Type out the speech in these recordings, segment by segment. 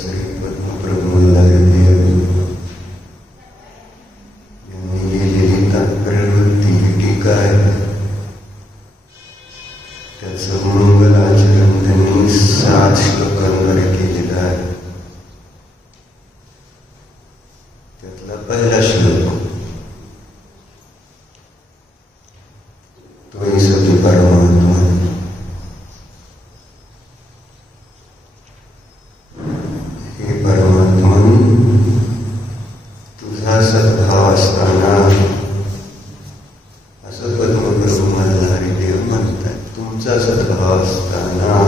श्री पद्मप्रभुमल्लारदेव यांनी लिहिलेली तात्पर्यवृत्ती ही टीका आहे. त्याचं मंगलाचरण त्यांनी 7 श्लोकांद्वारे केलेलं आहे. त्यातला पहिला श्लोक त्वयि सती परमात्मा. हे परमात्मन, तुझा सद्भाव असताना, असं पद्मप्रभू मल्हारी देव म्हणतात, तुमचा सद्भाव असताना,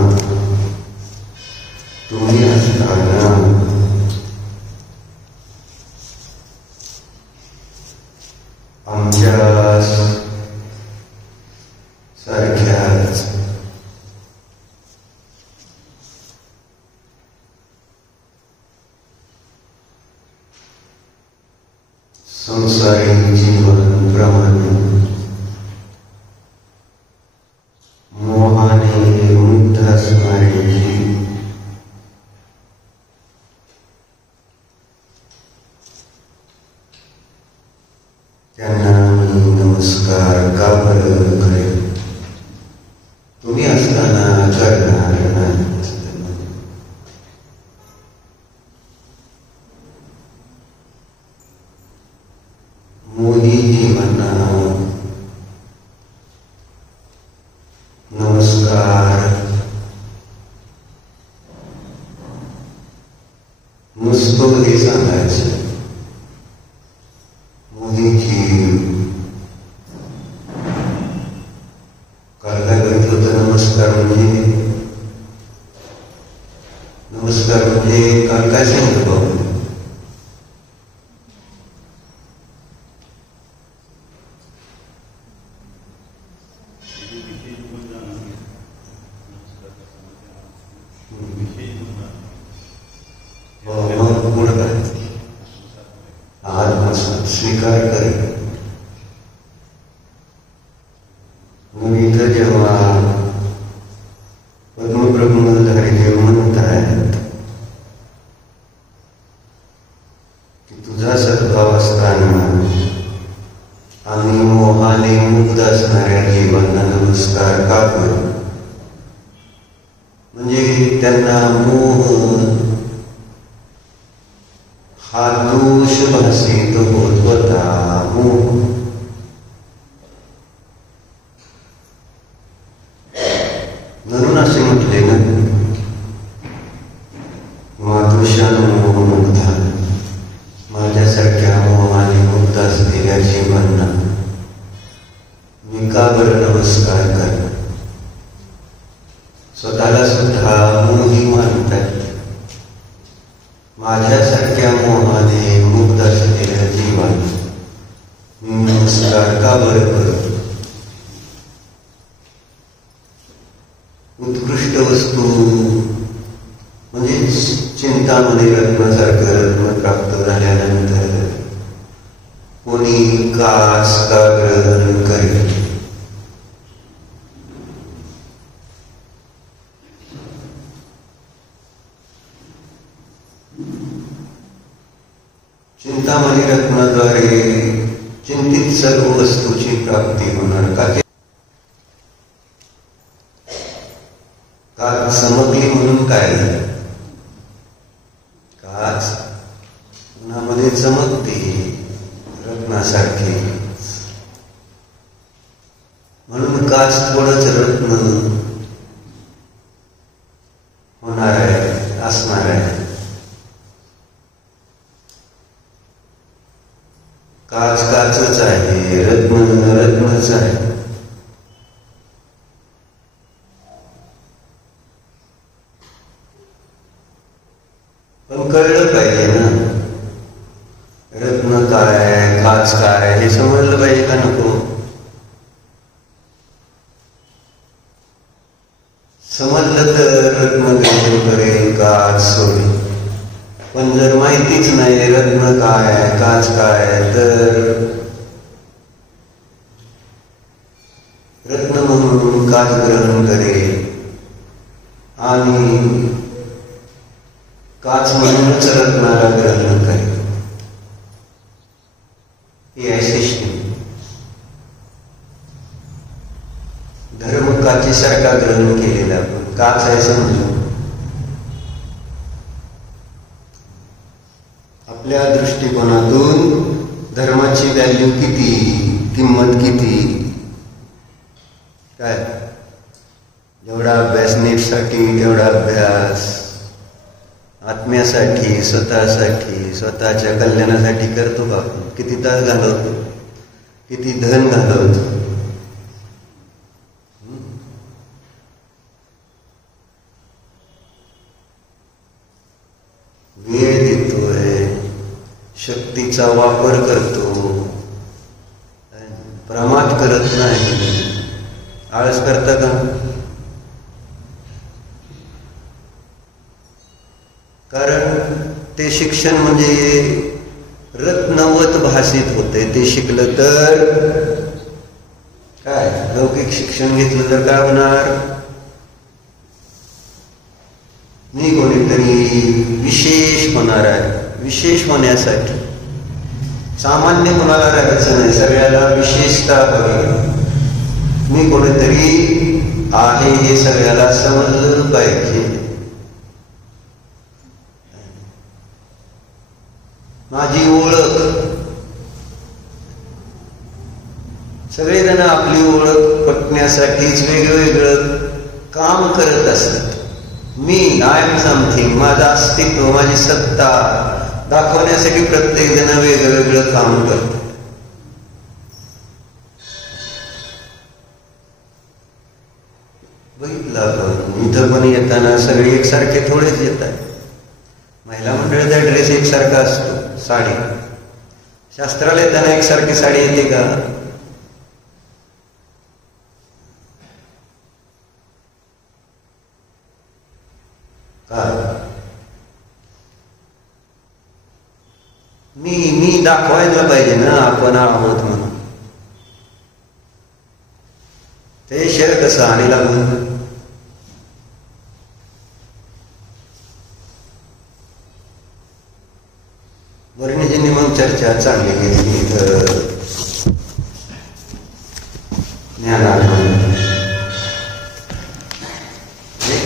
तुम्ही असताना आमच्या सारख्याच संसारी जीवन प्रमाणे मोहाने मुग्ध असणारे जीव त्यांना मी नमस्कार का बरं करेल? तुम्ही असताना करणार नाही. मोही जीवांना नमस्कार नुसतं हे सांगायचं. मोही जीव काल काय बघितलं होतं? नमस्कार म्हणजे काल काय सांगितलं बाबा? स्वीकार करेल. मग इथं जेव्हा पद्मप्रभू मल्हारी देव म्हणत आहेत की तुझा सद्भाव असताना आम्ही मोहाने मुग्ध असणाऱ्या जीवांना नमस्कार का करू? म्हणजे त्यांना मोह हा दोष भासित होत होता. मोह म्हणून असे म्हटले ना, मादृशानं मोहमुग्धा, माझ्यासारख्या मोहाने मुग्ध असलेल्या जीवांना मी का बरं नमस्कार करणार? स्वतःला सुद्धा मोही मानतात. माझ्यासारख्या मोहाने मुग्ध असलेल्या जीवांना मी नमस्कार का बरं करू? उत्कृष्ट वस्तू म्हणजे चिंतामणी रत्नासारखं रत्न प्राप्त झाल्यानंतर कोणी कास का ग्रहण करेल? चिंतामणी रत्नाद्वारे चिंतित सर्व वस्तूची प्राप्ती होणार. का? काच चमकली म्हणून काय झालं? काच उन्हामध्ये चमकते रत्नासारखी, म्हणून काच थोडंच रत्न होणार आहे, असणार आहे. काच काचच आहे, रत्न रत्नच आहे. पण कळलं पाहिजे ना, रत्न काय काच काय हे समजलं पाहिजे का नको? समजलं तर रत्न ग्रहण करेल, काच सोडेल. पण जर माहितीच नाही रत्न काय काच काय, तर रत्न म्हणून काच ग्रहण करेल आणि काच म्हणूनच रत्नाला ग्रहण करेल. ही आहे सिस्टीम. धर्म काचेसारखा ग्रहण केलेला आपण काच आहे समजून. आपल्या दृष्टिकोनातून धर्माची व्हॅल्यू किती, किंमत किती, काय जेवढा अभ्यास नीटसाठी तेवढा अभ्यास आत्म्यासाठी, स्वतःसाठी, स्वतःच्या कल्याणासाठी करतो का आपण? किती तास घालवतो, किती धन घालवतो. वेळ देतोय, शक्तीचा वापर करतो, प्रमाद करत नाही. आळस करता का? कारण ते शिक्षण म्हणजे रत्नवत भाषित होते. ते शिकलं तर काय, लौकिक शिक्षण घेतलं तर काय होणार? मी कोणीतरी विशेष होणार आहे. विशेष होण्यासाठी सामान्य कोणाला राहायचं नाही, सगळ्याला विशेषता हवी. मी कोणीतरी आहे हे सगळ्याला समजलं पाहिजे. माझी ओळख, सगळेजण आपली ओळख पटण्यासाठीच वेगवेगळं काम करत असतात. मी आय एम समथिंग, माझं अस्तित्व, माझी सत्ता दाखवण्यासाठी प्रत्येक जण वेगवेगळं काम करतात. बघितलं आपण इथं पण येताना सगळे एकसारखे थोडेच येत आहेत. महिला मंडळाचा ड्रेस एकसारखा असतो, साडी. शास्त्राला येताना एकसारखी साडी येते का? मी दाखवायला पाहिजे ना आपण आहोत म्हणून. ते शेअर कसं आणि लागून वर्णिजींनी मग चर्चा चालली गेली इथं ज्ञानात.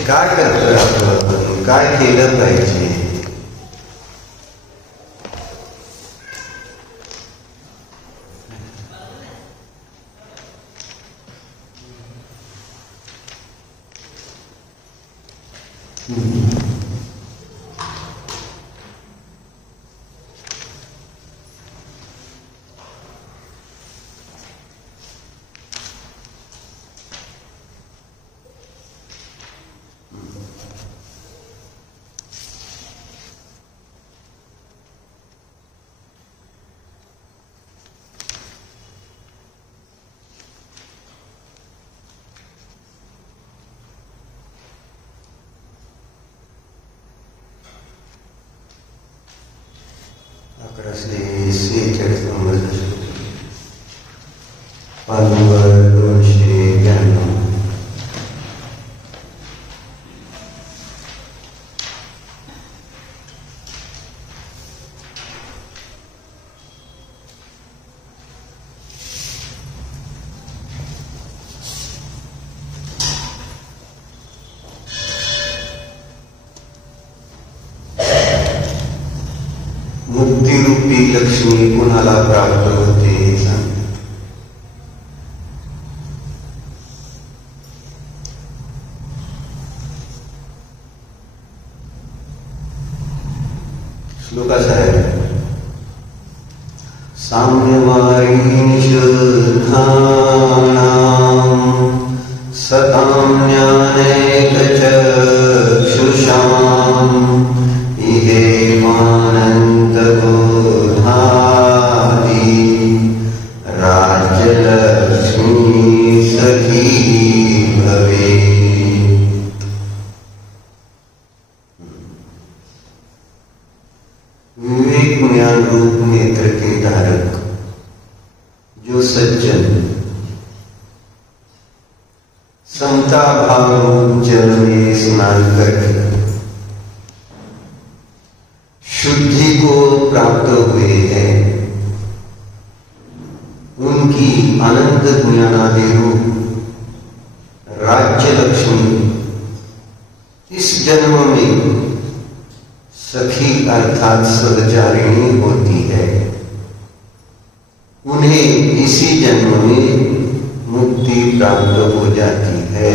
काय करतोय आपण, काय केलं पाहिजे? पानंबर 292. मुक्तिरूपी लक्ष्मी कुणाला प्राप्त होते सांग. श्लोक असा आहे, साम्यवारी शुद्धानां सतां ज्ञानैकचक्षुषाम् इहेमानन्दबोधादि राज्यलक्ष्मी सखी भवेत्. विवेक ज्ञान रूप नेत्र के धारक जन्म में सखी अर्थात सहचारिणी होती है, उन्हें इसी जन्म में मुक्ति प्राप्त हो जाती है।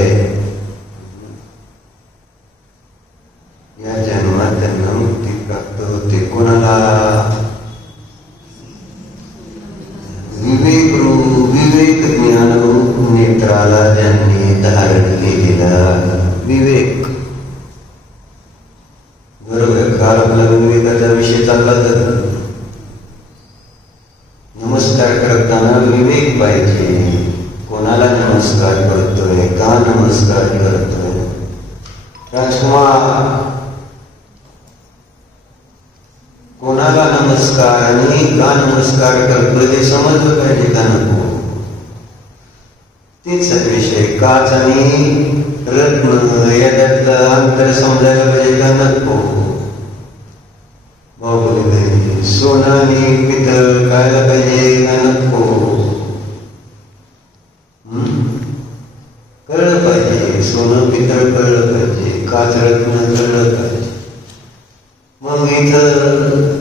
या जन्मात त्यांना मुक्ती प्राप्त होते। कोणाला? विवेक ज्ञान रूप नेत्राला ज्यांनी धारण केलेला विवेक। बरोबर, काल आपला विवेकाचा विषय चालला तर नमस्कार करताना विवेक पाहिजे। कोणाला नमस्कार करतोय, का नमस्कार करतोय? राजकुमार, कोणाला नमस्कार आणि का नमस्कार करतोय हे समजलं पाहिजे का नको? तेच विषय। काच आणि रत्न याच्यातलं अंतर समजायला पाहिजे का नको? बाबू, सोनं आणि पितळ कळायला पाहिजे का नको? कळलं पाहिजे। सोनं पितळ कळलं पाहिजे, काच रत्न कळलं पाहिजे। मग इथं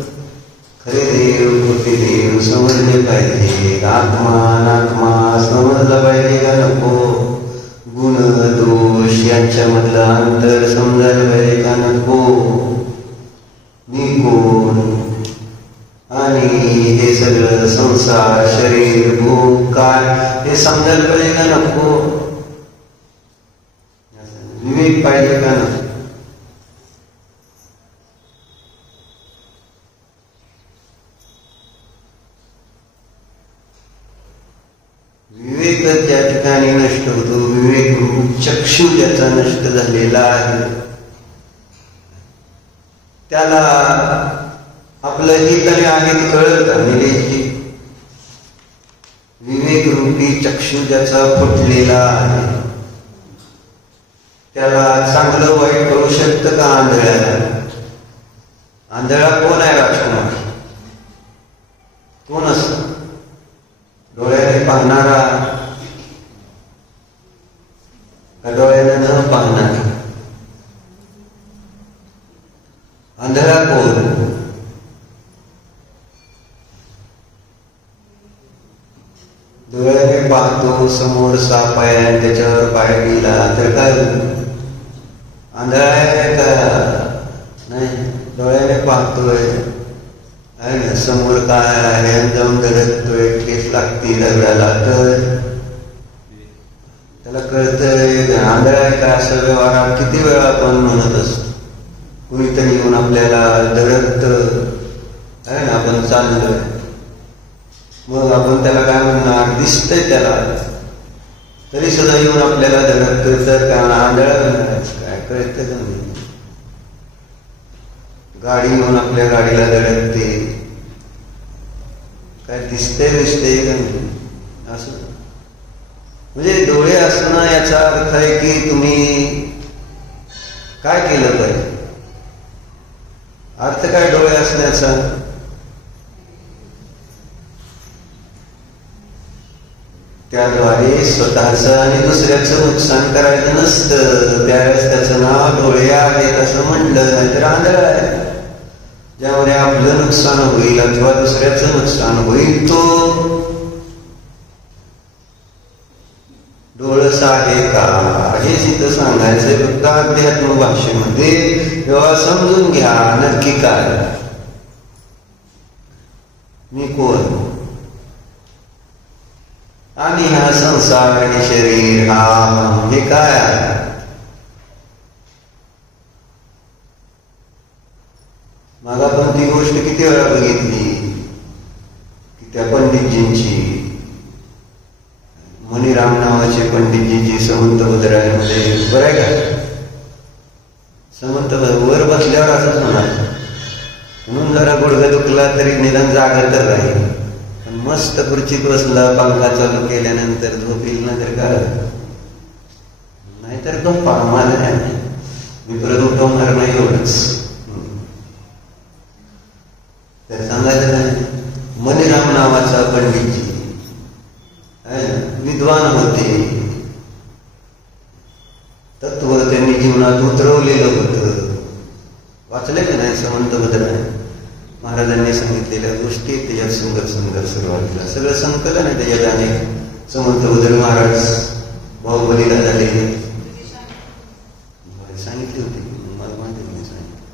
खरे देव खोटे देव समजले पाहिजे। आत्मा अनात्मा समजला पाहिजे का नको? गुण दोष यांच्यामधलं अंतर समजायला पाहिजे का नको? मी कोण आणि हे सगळं संसार, शरीर, भूक काय हे समजायला पाहिजे का नको? विवेक पाहिजे का नको? विवेक त्या ठिकाणी नष्ट होतो। विवेक रूप चक्षु ज्याचा नष्ट झालेला आहे त्याला आपलं हित आणि अहित कळत निलेशजी। विवेक रूपी चक्षु ज्याचा फुटलेला आहे त्याला चांगलं वाईट करू शकतं का आंधळ्याला? आंधळा कोण आहे राजकुमार? कोण असतो? डोळ्याने पाहणारा का डोळ्याने न पाहणारा? आंधळा कोण? डोळ्याने पाहतो, समोर साप आहे आणि त्याच्यावर पाय गेला तर काय आंधळा आहे का? नाही, डोळ्याने पाहतोय आहे, समोर काय आहे जाऊन धडकतोय, ठेच लागती दगडाला तर त्याला कळतंय आंधळा आहे का? असं व्यवहारात किती वेळा आपण म्हणत असतो। कुणीतरी येऊन आपल्याला धडकत आहे ना, आपण चाललोय, मग आपण त्याला काय म्हणणार? दिसतंय त्याला तरी सुद्धा येऊन आपल्याला धडकतोय तर काय आंधळा म्हणायचं? काय कळतं का नाही? गाडी येऊन आपल्या गाडीला धडकते, काय दिसतंय का नाही? असं म्हणजे डोळे असणं याचा अर्थ आहे की तुम्ही काय केलं पाहिजे? अर्थ काय डोळे असण्याचा? त्याद्वारे स्वतःचं आणि दुसऱ्याचं नुकसान करायचं नसतं। त्यावेळेस त्याचं नाव डोळे आहेत असं म्हणलं, नाहीतर आंधळा आहे। ज्यामुळे आपलं नुकसान होईल अथवा दुसऱ्याचं नुकसान होईल तो डोळस आहे का हे सिद्ध सांगायचं फक्त अध्यात्म भाषेमध्ये। तेव्हा समजून घ्या नक्की काय मी कोण आणि हा संसार आणि शरीर हा हे काय आहे? मग आपण ती गोष्ट किती वेळा बघितली की त्या पंडितजींची, मणिराम नावाचे पंडितजीची समंत बदरामध्ये बरं आहे का? समंत वर बसल्यावर असंच म्हणायचं, म्हणून जरा गुडघा दुखला तरी निदान जागा तर राहील, पण मस्त खुर्चीत बसला, पंखा चालू केल्यानंतर झोप येईल ना तर काय? नाहीतर गप्पा मला मी परत उठवणार नाही एवढंच तर सांगायचं नाही। मणिराम नावाचा पंडितजी विद्वान होते, तत्व त्यांनी जीवन जीवनात उतरवलेलं होतं. वाचले की नाही समंत भद्र महाराजांनी सांगितलेल्या गोष्टी त्याच्यात सुंदर सुंदर सुरुवातीला सगळं संकलन आहे त्याच्यात. अनेक समंत भद्र महाराज बाहुबलीला झाले सांगितली होती. मला माहिती नाही सांगितलं.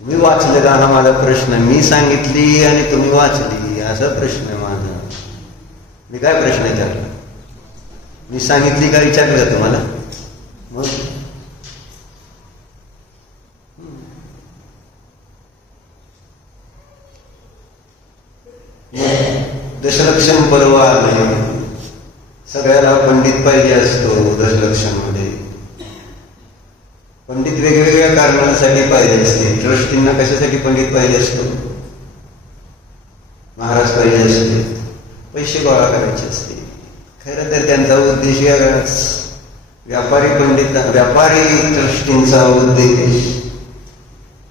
मी वाचलं का हा माझा प्रश्न. मी सांगितली आणि तुम्ही वाचली असा प्रश्न आहे माझा. मी काय प्रश्न विचारला? मी सांगितली का विचारलं तुम्हाला? मग दशलक्षण पर्व आले. सगळ्याला पंडित पाहिजे असतो. दशलक्षण मध्ये पंडित वेगवेगळ्या कारणांसाठी पाहिजे असते. ट्रस्टींना कशासाठी पंडित पाहिजे असतो? महाराज पाहिजे असते, पैसे गोळा करायचे असते. खरं तर त्यांचा उद्देश वेगळाच. व्यापारी ट्रस्टींचा उद्देश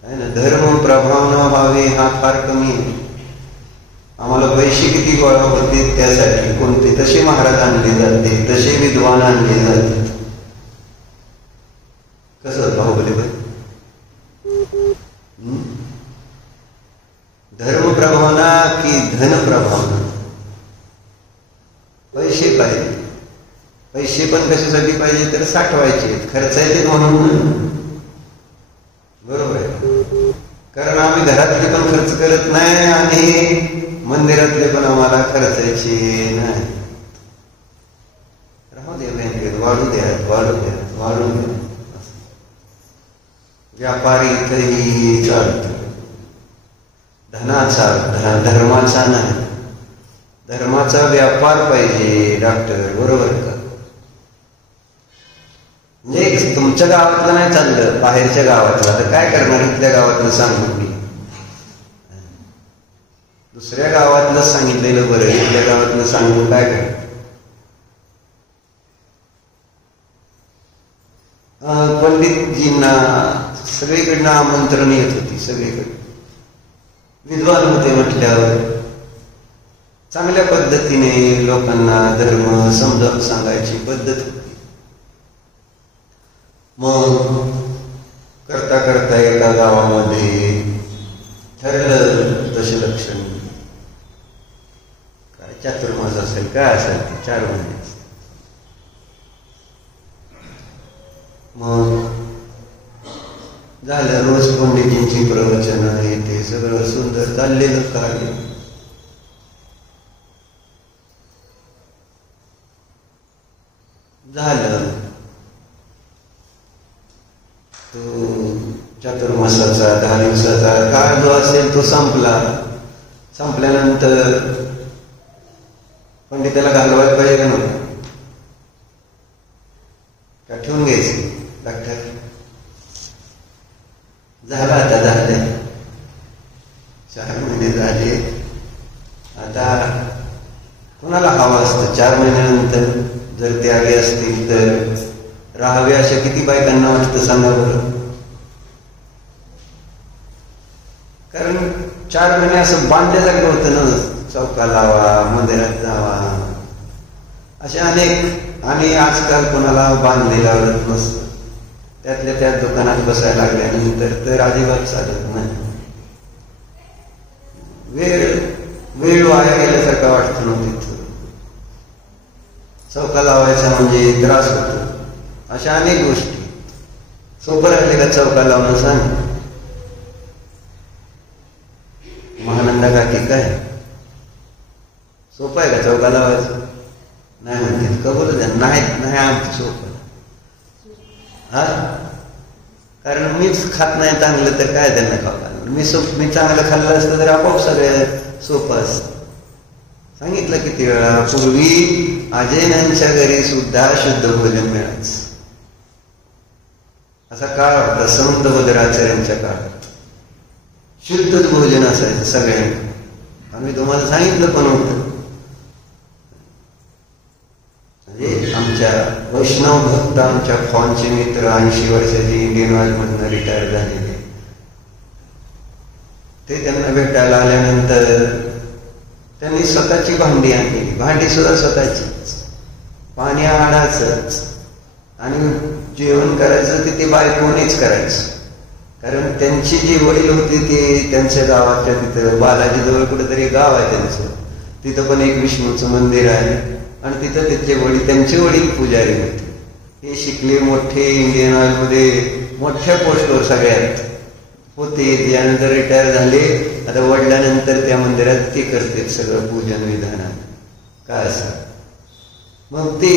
आहे ना, धर्म प्रभावना व्हावे हा फार कमी आहे. आम्हाला पैसे किती गोळा होते त्यासाठी कोणते तसे महाराज आणले जाते, तसे विद्वान आणले जाते. कसं बाहुबली बाई धर्म प्रभावना की धन प्रभावना? पैसे पाहिजे. पैसे पण कशासाठी पाहिजे तर साठवायचे, खर्चायचे म्हणून. बरोबर आहे. कारण आम्ही घरातले पण खर्च करत नाही आणि मंदिरातले पण आम्हाला खर्चायचे नाही. राहू दे बँकेत, वाढू द्या वाढू द्या वाढू द्या. व्यापारी इथंही चालतो. धनाचा धर्माचा नाही. धर्माचा व्यापार पाहिजे डॉक्टर. बरोबर का? म्हणजे तुमच्या गावातलं नाही चाललं, बाहेरच्या गावातलं. तर काय करणार? इथल्या गावातलं सांगून मी दुसऱ्या गावातलं सांगितलेलं बरं. इथल्या गावातलं सांगून काय करणार? पंडितजींना सगळीकडनं आमंत्रण येत होती. सगळीकडे विद्वान होते म्हटल्यावर चांगल्या पद्धतीने लोकांना धर्म समजावून सांगायची पद्धत होती. मग करता करता एका गावामध्ये ठरलं दशलक्षण काय चातुर्मास असेल काय असेल ते 4 महिने. मग झालं रोज पंडितींची प्रवचन आहे ते सगळं सुंदर चाललेलं कार्य. झालं तो चातुर्मासाचा 10 दिवसाचा काळ जो असेल तो संपला. संपल्यानंतर पंडिताला घालवायला पाहिजे का नव्हतं? का ठेवून घ्यायचे? डॉक्टर झालं आता, झाले 4 महिने झाले. आता कोणाला हवं असतं 4 महिन्यानंतर जर ते आले असतील तर राहावे अशा किती बायकांना वाटतं सांगा बरं? कारण 4 महिने असं बांधल्यासारखं होतं ना. चौका लावा, मंदिरात जावा, असे अनेक. आणि आजकाल कोणाला बांधलेला आवडत नसतं. त्यातल्या त्यात दुकानात बसायला लागल्यानंतर तर अजिबात चालत नाही. वेळ वाया गेल्यासारखा वाटतं ना तिथं. चौका लावायचा म्हणजे त्रास होतो. अशा अनेक गोष्टी. सोपं राहिले का चौका लावणं? सांग. महानंदा काकी काय सोपं आहे का चौका लावायचं? नाही म्हणते. कबूल द्या. नाही आमचं सोपं. हा, कारण मीच खात नाही चांगलं तर काय त्यांना खावं? मी चांगलं खाल्लं असतं तर आपोआप सगळं सोपं असतं. सांगितलं किती वेळा. पूर्वी अजयनांच्या घरी सुद्धा शुद्ध भोजन मिळायचं. असा काळ होता संत बदराचार्यांच्या काळात. शुद्धच भोजन असायचं सगळ्यांना. आम्ही तुम्हाला सांगितलं पण होतं. म्हणजे आमच्या वैष्णव भक्त, आमच्या फॉनचे मित्र 80 वर्षाचे इंडियन ऑइल मधून रिटायर झालेले, ते त्यांना भेटायला आल्यानंतर त्यांनी स्वतःची भांडी आणली. भांडी सुद्धा स्वतःचीच, पाणी आणायचंच आणि जेवण करायचं ते बायकोनेच करायचं. कारण त्यांची जी वडील होती ते त्यांच्या गावाच्या तिथं बालाजीजवळ कुठेतरी गाव आहे त्यांचं, तिथं पण एक विष्णूचं मंदिर आहे आणि तिथं त्यांचे वडील पुजारी होते. हे शिकले, मोठे इंडियन ऑइलमध्ये मोठ्या पोस्टवर सगळ्यात होते. त्यानंतर रिटायर झाले. आता वडिलांनंतर त्या मंदिरात ते करते सगळं पूजन विधान काय असं. मग ते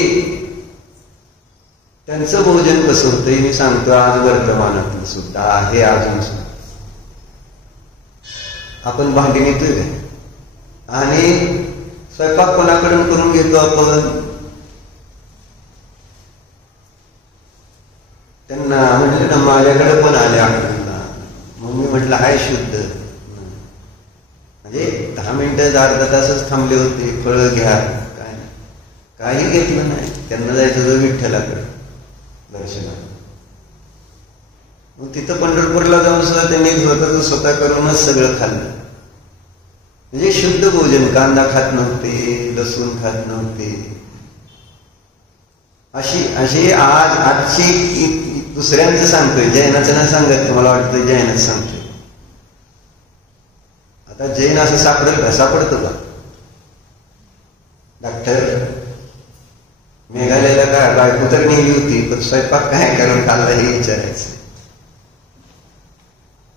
त्यांचं भोजन कसं होतं मी सांगतो. आज वर्तमानातलं सुद्धा आहे, अजून सुद्धा आपण भांडी नेतोय का आणि स्वयंपाक कोणाकडून करून घेतो आपण. त्यांना म्हटलं ना माझ्याकडे पण आले आठवणला. मग मी म्हटलं हाय शुद्ध. म्हणजे 10 मिनिटं अर्धा तासच थांबले होते. फळं घ्या काय काही घेतलं नाही. त्यांना जायचं होतं विठ्ठलाकडे दर्शनाला. मग तिथं पंढरपूरला जाऊन सुद्धा त्यांनी स्वतः करूनच सगळं खाल्लं. म्हणजे शुद्ध भोजन. कांदा खात नव्हते, लसूण खात नव्हते. अशी आजची दुसऱ्यांचं सांगतोय, जैनाचं नाही सांगत. मला वाटतं जैनच सांगतोय. आता जैन असं सापडेल का? सापडतो का? डॉक्टर मेघालयाला काय बायको तर नेली होती, पण स्वयंपाक काय करून खाल्ला हे विचारायचं.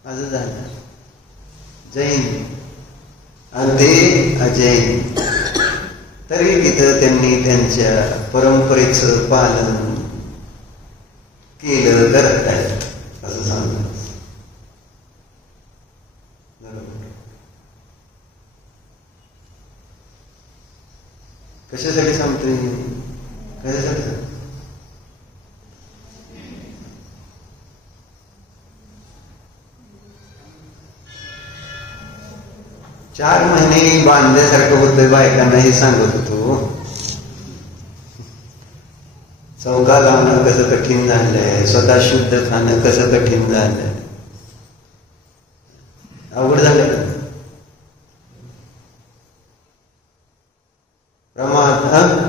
असं झालं. जैन आणि ते अजैन. तरी तिथं त्यांनी त्यांच्या परंपरेचं पालन केलं, करत आहेत असं सांगतात. कशासाठी सांगतोय? कशासाठी? 4 महिने बांधल्यासारखं होतंय बायकांना हे सांगत होतो. चौका लावणं कसं कठीण झालंय, स्वतः शुद्ध खाणं कसं कठीण झालंय, अवघड झालं. प्रमाण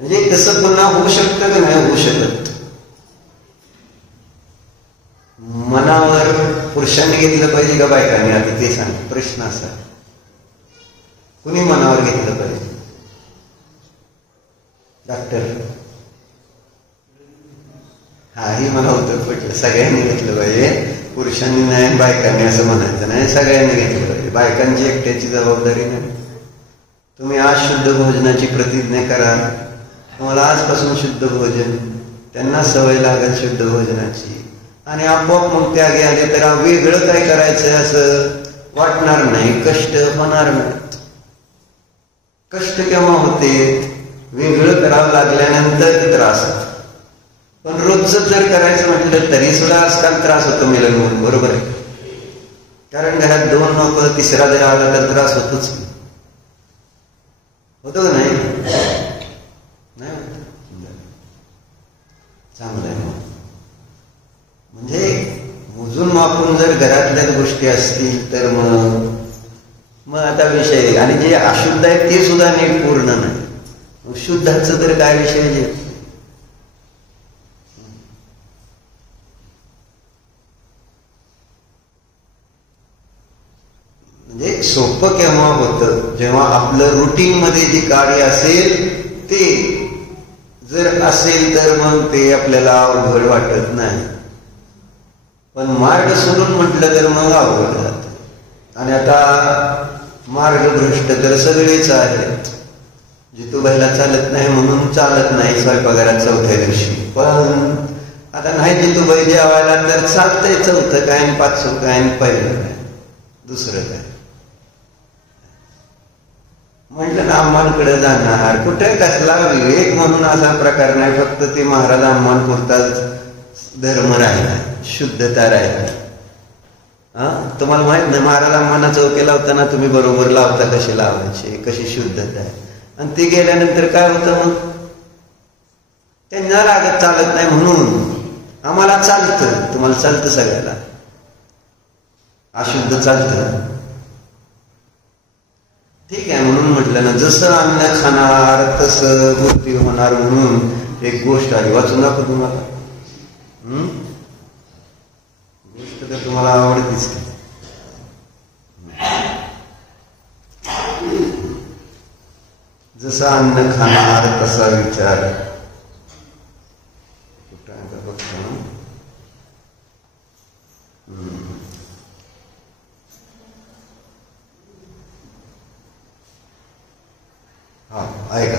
म्हणजे तसं पुन्हा होऊ शकतं का नाही होऊ शकत. मनावर पुरुषांनी घेतलं पाहिजे का बायकांनी? आता ते सांग. प्रश्न असा कुणी मनावर घेतलं पाहिजे? डॉक्टर हाही मला उत्तर पटलं. सगळ्यांनी घेतलं पाहिजे. पुरुषांनी नाही बायकांनी असं म्हणायचं नाही. सगळ्यांनी घेतलं पाहिजे. बायकांची एकट्याची जबाबदारी नाही. तुम्ही आज शुद्ध भोजनाची प्रतिज्ञा करा. तुम्हाला आजपासून शुद्ध भोजन, त्यांना सवय लागेल शुद्ध भोजनाची आणि आपोआप मग त्यागे आले तर वेगळं काय करायचं असं वाटणार नाही. कष्ट होणार नाही. कष्ट केव्हा होते? वेगळं करावं लागल्यानंतर त्रास होतो. पण रोजच जर करायचं म्हटलं तरी सुद्धा आजकाल त्रास होतो मिलन म्हणून. बरोबर आहे. कारण घरात 2 लोक, तिसरा जर आला तर त्रास होतोच. होतो का नाही? चांगलं आहे. म्हणजे मोजून मापून जर घरातल्या गोष्टी असतील तर मग आता विषय. आणि जे अशुद्ध आहे ते सुद्धा नीट पूर्ण नाही. शुद्धाचं तर काय विषय. म्हणजे सोपं केव्हा होतं? जेव्हा आपलं रुटीन मध्ये जे कार्य असेल ते जर असेल तर मग ते आपल्याला अवघड वाटत नाही. पण मार्ग सोडून म्हटलं तर मग अवघड जात. आणि आता मार्गभ्रष्ट तर सगळेच आहेत. जितूबाईला चालत नाही म्हणून चालत नाही स्वयंपाकघरात 4थ्या दिवशी. पण आता नाही जितूबाई जेवायला तर चालतंय 4थं काय, 5चं काय, पहिलं काय, दुसरं काय. म्हटलं ना अम्मांकडे जाणार कुठे कसला विवेक म्हणून असा प्रकार नाही. फक्त ते महाराज अम्मांपुरताच धर्म राहिला, शुद्धता राहिला. तुम्हाला माहित नाही महाराज अम्मांना चौके लावताना तुम्ही बरोबर लावता कसे लावायचे, कशी शुद्धता आहे. आणि ते गेल्यानंतर काय होतं? मग त्यांना रागत चालत नाही म्हणून आम्हाला चालतं. तुम्हाला चालतं सगळ्याला, अशुद्ध चालतं. ठीक आहे, म्हणून म्हटलं ना, जसं अन्न खाणार तसं मृत्यू होणार म्हणून एक गोष्ट आली. वाचून दाखव तुम्हाला. गोष्ट तर तुम्हाला आवडतीच. जसं अन्न खाणार तसा विचार. आएगा।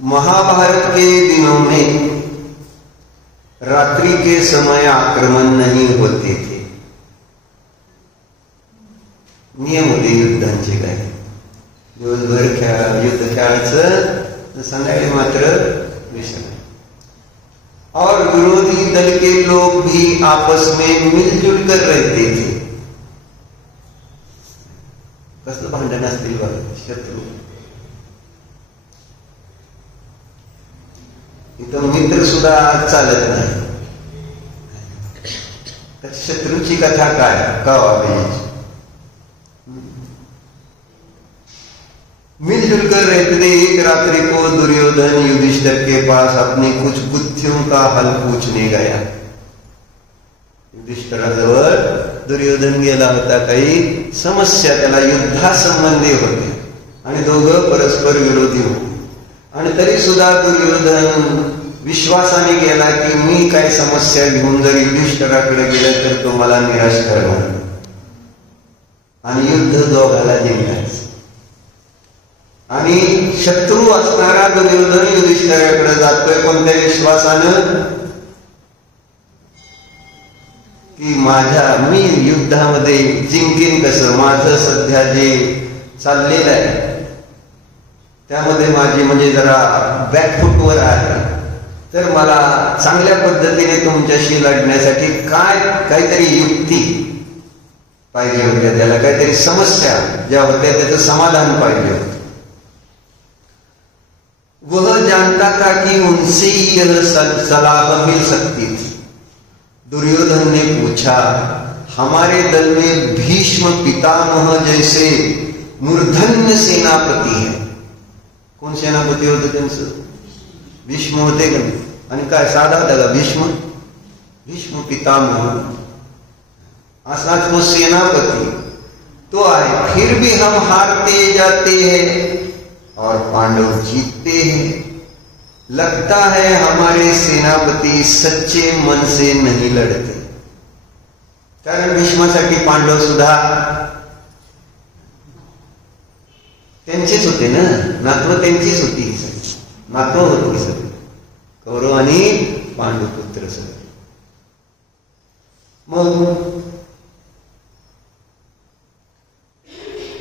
महाभारत के दिनों में रात्रि के समय आक्रमण नहीं होते थे। नियम होते युद्धांचे. काय दिवसभर युद्ध खेळायचं, संध्याकाळी मात्र विश्राम. और विरोधी दल के लोग भी आपस में मिलजुल कर रहते थे. कसलं भांडण असतील बघा. शत्रू इथं मित्र सुद्धा चालत नाही. शत्रूची कथा काय कळवा. मिलजुल कर रहते थे. एक रात्रि को दुर्योधन युधिष्ठिर के पास अपनी कुछ बुद्धियों का हल पूछने गया. युधिष्ठिराजवळ दुर्योधन गेला होता. काही समस्या त्याला युद्धासंबंधी होते आणि दोघं परस्पर विरोधी होते. आणि तरी सुद्धा दुर्योधन विश्वासाने गेला की मी काय समस्या घेऊन जर युधिष्ठिराकडे गेलं तर तो मला निराश करणार आणि युद्ध दोघाला जिंकायचं. आणि शत्रू असणारा दुर्योधन युधिष्ठिराकडे जातोय कोणत्या विश्वासानं की मी युद्धामध्ये जिंकेन कसं. माझं सध्या जे चाललेलं आहे त्यामध्ये माझी म्हणजे जरा बॅकफुटवर आहे. तर मला चांगल्या पद्धतीने तुमच्याशी लढण्यासाठी काहीतरी युक्ती पाहिजे होत्या. त्याला काहीतरी समस्या ज्या होत्या त्याचं समाधान पाहिजे होतं. वह जानता था कि उनसे यह सलाह मिल सकती थी. दुर्योधन ने पूछा, हमारे दल में भीष्म पितामह जैसे मूर्धन्य सेनापती है. कोण सेनापती होते त्यांचं? भीष्म होते का? आणि काय साधा होता का भीष्म पितामह असाच वो सेनापती तो आहे. फिर भी हम हारते जाते हैं और पांडव जीतते हैं. लगता है हमारे सेनापति सच्चे मन से नहीं लढते. कारण भीष्मासाठी पांडव सुद्धा त्यांचेच होते ना. नातवं त्यांचीच होती. नातवं होती सगळी कौरव आणि पांडव पुत्र सगळे. मग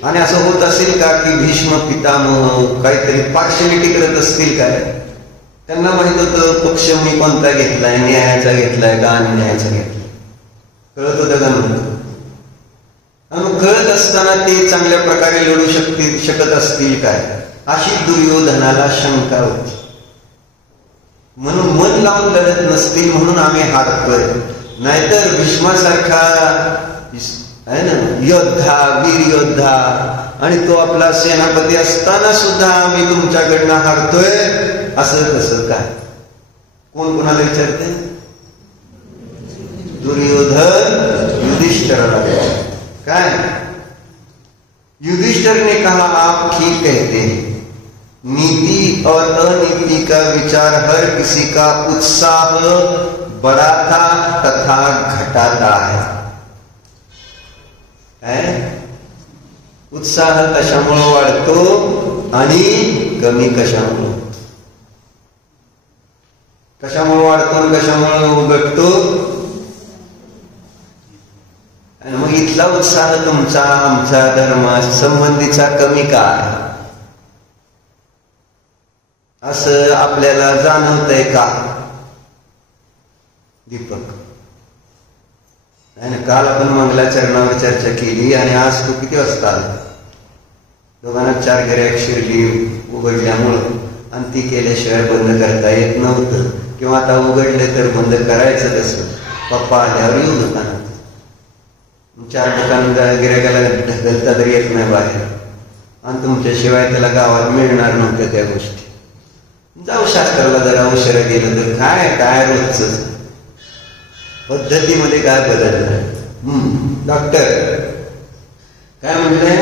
आणि असं होत असेल का की भीष्म पितामह काहीतरी पार्शलिटी करत असतील काय? त्यांना माहित होतं पक्ष मी कोणता घेतलाय, न्यायाचा घेतलाय का अन्यायाचा घेतलाय. कळत होतं का नव्हतं? आणि कळत असताना ते चांगल्या प्रकारे लढू शकत असतील काय अशी दुर्योधनाला शंका होती. म्हणून मन लावून लढत नसतील म्हणून आम्ही हारतोय. नाहीतर भीष्मासारखा आहे ना योद्धा, वीर योद्धा आणि तो आपला सेनापती असताना सुद्धा आम्ही तुमच्याकडनं हारतोय असं कसं काय? कोण कोणाला विचारते? दुर्योधन युधिष्ठिराला काय? युधिष्ठिर ने कहा, आप ठीक कहते हैं. नीति और अनीति का विचार हर किसी का उत्साह बढ़ाता तथा घटाता है. उत्साह कशामुळे वाढतो आणि कमी कशामुळे वाढतो आणि कशामुळे घटतो. आणि मग इथला उत्साह तुमचा आमच्या धर्मा संबंधीचा कमी का आहे असं आपल्याला जाणवतंय का दीपक? काल आपण मंगलाचरणावर चर्चा केली आणि आज तू किती वाजता आला? दोघांना 4 गिऱ्हाईक शिरली उघडल्यामुळं आणि ती केल्याशिवाय बंद करता येत नव्हतं, किंवा आता उघडले तर बंद करायचं कसं? पप्पा आल्यावर येऊ दुकानात, 4 दुकान गिऱ्हाईकाला ढकलता तरी येत नाही बाहेर, आणि तुमच्याशिवाय त्याला गावात मिळणार नव्हत्या त्या गोष्टी. जाऊ शास्त्राला जरा उशिरा गेलं तर काय रोजच पद्धतीमध्ये काय बदललं? डॉक्टर काय म्हणले?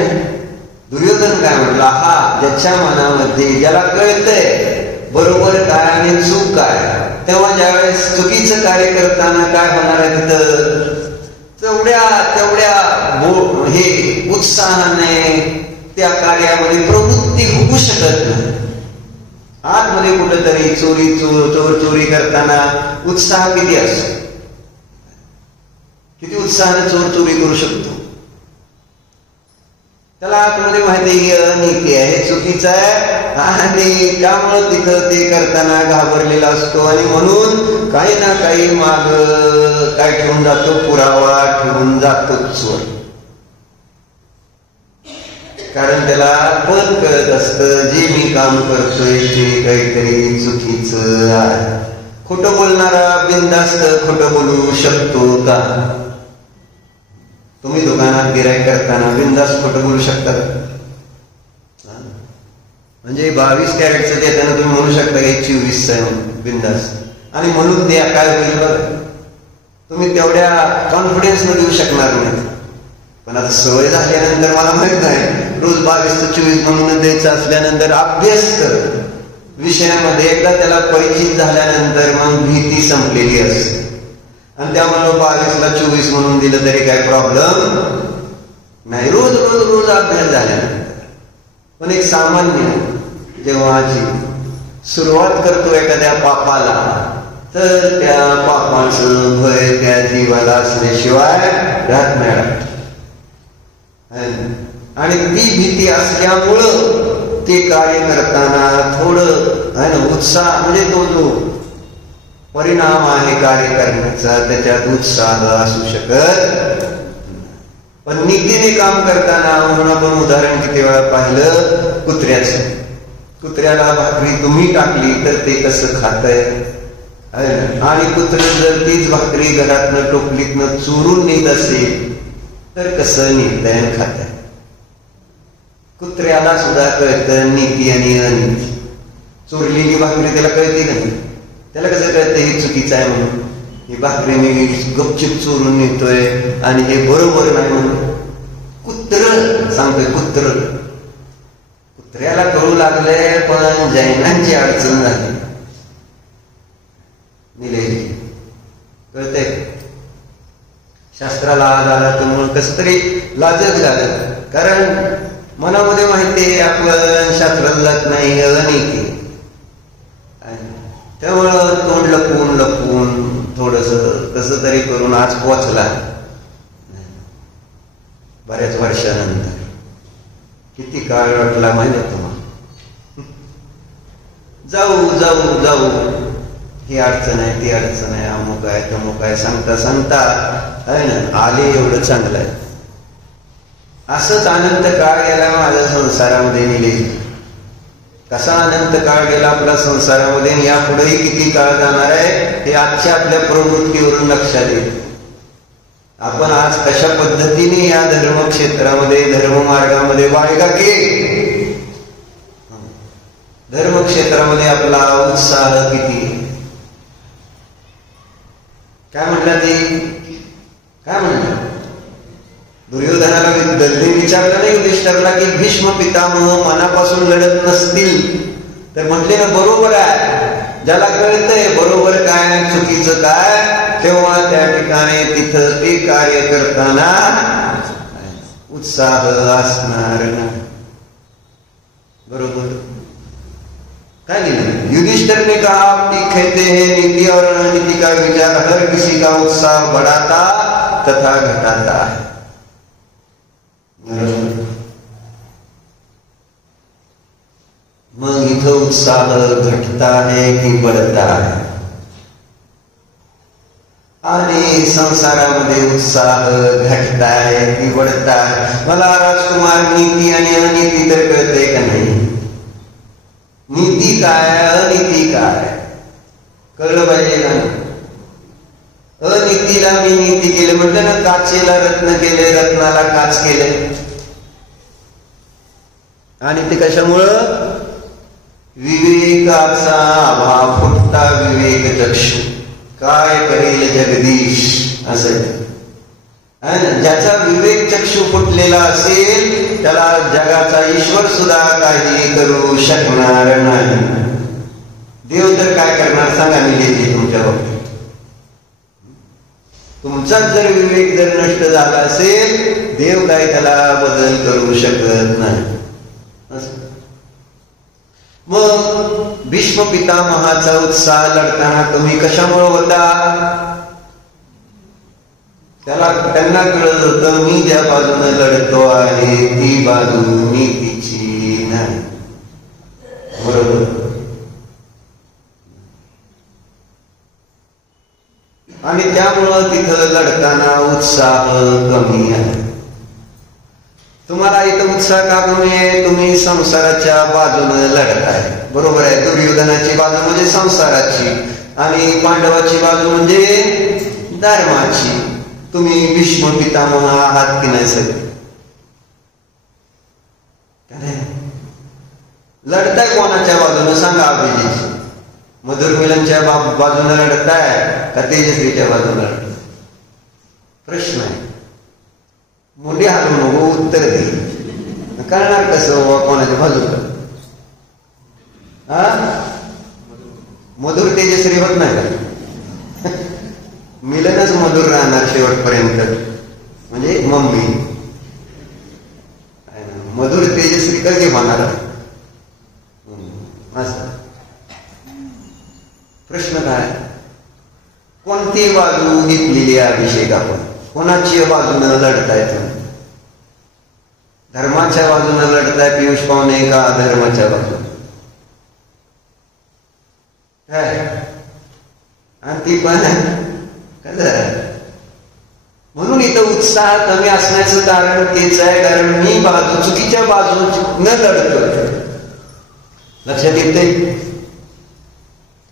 दुर्योधन काय म्हटलं? हा, ज्याच्या मनामध्ये ज्याला कळतंय बरोबर काय आणि चूक काय, तेव्हा ज्यावेळेस चुकीचं कार्य करताना काय होणार आहे तिथं तेवढ्या हे उत्साहाने त्या कार्यामध्ये प्रवृत्ती होऊ शकत नाही. आतमध्ये कुठेतरी चोरी करताना उत्साह किती असतो, किती उत्साहाने चोरी करू शकतो. त्याला आतमध्ये माहिती अनिती आहे, हे चुकीचं आहे, आणि त्यामुळे तिथं ते करताना घाबरलेला असतो, आणि म्हणून काही ना काही माग काय ठेवून जातो, पुरावा ठेवून जातो चोर. कारण त्याला पण कळत असतं जे मी काम करतोय ते काहीतरी चुकीचं आहे. खोटं बोलणारा बिनधास्त खोटं बोलू शकतो का? तुम्ही दुकानात गिऱ्हाईक करताना बिनधास्त खोटं बोलू शकता? म्हणजे 22 कॅरेटचं देताना तुम्ही म्हणू शकता की 24 आहे बिनधास्त, आणि म्हणून ते काय होईल बघा, तुम्ही तेवढ्या कॉन्फिडन्सने देऊ शकणार नाही. पण आता सवय झाल्यानंतर मला माहित नाही, रोज 22 24 म्हणून द्यायचं असल्यानंतर अभ्यास कर विषयामध्ये, एकदा त्याला परिचित झाल्यानंतर मग भीती संपलेली असते, आणि त्यामुळे 22ला 24 म्हणून दिलं तरी काय प्रॉब्लेम नाही, रोज रोज रोज अभ्यास झाल्यानंतर. पण एक सामान्य जेव्हाची सुरुवात करतो एखाद्या पापाला, तर त्या पापाचं भय त्या जीवाला असल्याशिवाय राहत नाही, आणि ती भीती असल्यामुळं ते कार्य करताना थोडं उत्साह, म्हणजे तो जो परिणाम आहे कार्य करण्याचा त्याच्यात उत्साह असू शकत. पण नीतीने काम करताना म्हणून आपण उदाहरण किती वेळा पाहिलं कुत्र्याचं. कुत्र्याला भाकरी तुम्ही टाकली तर ते कसं खातंय, आणि कुत्र जर तीच भाकरी घरातनं टोपलीतनं चोरून नेत असेल तर कसं निघतंय आणि खातंय. कुत्र्याला सुद्धा कळतं नीती आणि अनीती. चोरलेली भाकरी त्याला कळते नाही, त्याला कसं कळतं हे चुकीचं आहे म्हणून, ही भाकरी मी गपचिप चोरून नेतोय आणि हे बरोबर नाही म्हणून. कुत्र सांगतोय, कुत्र्याला करू लागले. पण जैनांची अडचण झाली, निलेजी कळतंय, शास्त्राला आज आला त्यामुळे कसं तरी लाजत झालं, कारण मनामध्ये माहिती आपण शास्त्राला जात नाही, अनीती. त्यामुळं तोंड लपवून थोडस कसं तरी करून आज पोचला. बऱ्याच वर्षानंतर किती काळ वाटला माहिती तुम्हाला. जाऊ ही अडचण आहे, ती अडचण आहे, अमुक आहे तमुक आहे सांगता आहे ना, आले एवढं चांगलं आहे. असंच अनंत काळ गेला माझ्या संसारामध्ये नेले. कसा अनंत काळ गेला आपला संसारामध्ये, यापुढेही किती काळ जाणार आहे हे आजच्या आपल्या प्रवृत्तीवरून लक्षात येईल. आपण आज कशा पद्धतीने या धर्मक्षेत्रामध्ये धर्ममार्गामध्ये वाळगा केली, धर्मक्षेत्रामध्ये आपला उत्साह किती. काय म्हटलं ते, काय म्हणलं दुर्योधनाला विचारलं नाही युधिष्ठिराला की भीष्म पितामह मनापासून लढत नसतील तर म्हटले ना बरोबर आहे, ज्याला कळतंय बरोबर काय चुकीचं काय, तेव्हा त्या ठिकाणी तिथं ते कार्य करताना उत्साह असणार नाही. बरोबर काय लिहिलं युधिष्ठिर ने कहा, आप ठीक कहते हैं, नीति और अनीति का विचार हर किसी का उत्साह बढ़ाता तथा घटाता है. मग इथं उत्साह घटता है की बढ़ता है, आणि संसारामध्ये उत्साह घटता है की बढ़ता है. मला राजकुमार नीती आणि अनीती तर कळतंय का नाही, नीती काय अनीती काय कळलं पाहिजे का? अनीतीला मी नीती केले म्हटलं ना, काचेला रत्न केले, रत्नाला काच केले. आणि ते कशामुळं? विवेकाचा अभाव, फुटता विवेक चक्षु. काय करेल जगदीश असं. ज्याचा विवेक चक्षु फुटलेला असेल त्याला जगाचा ईश्वर सुद्धा काही करू शकणार नाही. देव तर काय करणार सांगा? मी देते तुमच्या बाबतीत. तुमचाच जर विवेक जर नष्ट झाला असेल, देव काय त्याला बदल करू शकत नाही. मग भीष्म पितामहाचा उत्साह लढताना कमी कशामुळे होता? त्यांना कळत होतं मी ज्या बाजूने लढतो आहे ती बाजू नीतीची नाही. बरोबर. आणि त्यामुळं तिथं लढताना उत्साह कमी आहे. तुम्हाला इथं उत्साह का कमी आहे? तुम्ही संसाराच्या बाजूने लढताय. बरोबर आहे. दुर्योधनाची बाजू म्हणजे संसाराची आणि पांडवाची बाजू म्हणजे धर्माची. तुम्ही भीष्म पितामह आहात की नाही? सगळे लढताय कोणाच्या बाजूने सांगा? अभिजित मधुर मिलनच्या बाजूने लढताय का तेजश्रीच्या बाजूने लढताय? प्रश्न आहे. मुंडी हालू नको, उत्तर दे. कळणार कसं कोणाच्या बाजूला? मधुर तेजश्री होत नाही का? मिलनच मधुर राहणार शेवटपर्यंत. म्हणजे मम्मी मधुर तेजश्री कधी होणार? असं प्रश्न काय? कोणती बाजू घेतलेली आहे अभिषेक? आपण कोणाची बाजूने लढताय? तुम्ही धर्माच्या बाजूने लढताय पियुष पाहुणे का अधर्माच्या बाजूने? काय? आणि ती पण म्हणून इथं उत्साह कमी असण्याचं कारण तेच आहे. कारण मी बाजू चुकीच्या बाजू न लढतोय. लक्षात येते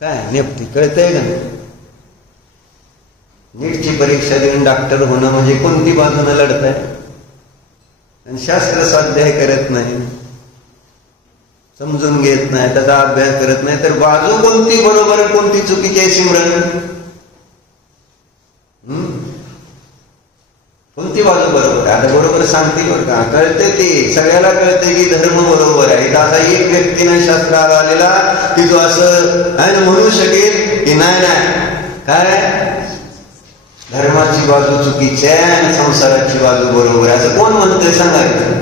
काय? नेमकी कळतंय का? नीटची परीक्षा देऊन डॉक्टर होणं म्हणजे कोणती बाजूने लढताय? आणि शास्त्र स्वाध्याय करत नाही, समजून घेत नाही, त्याचा अभ्यास करत नाही, तर बाजू कोणती बरोबर कोणती चुकीची आहे? सिमरन कोणती बाजू बरोबर आहे? आता बरोबर सांगतील बरं का? कळते ते सगळ्याला कळते की धर्म बरोबर आहे. आता एक व्यक्ती नाही शास्त्राला आलेला की तो असं म्हणू शकेल की नाही काय धर्माची बाजू चुकीची आहे आणि संसाराची बाजू बरोबर आहे असं कोण म्हणतंय? सांगायचं.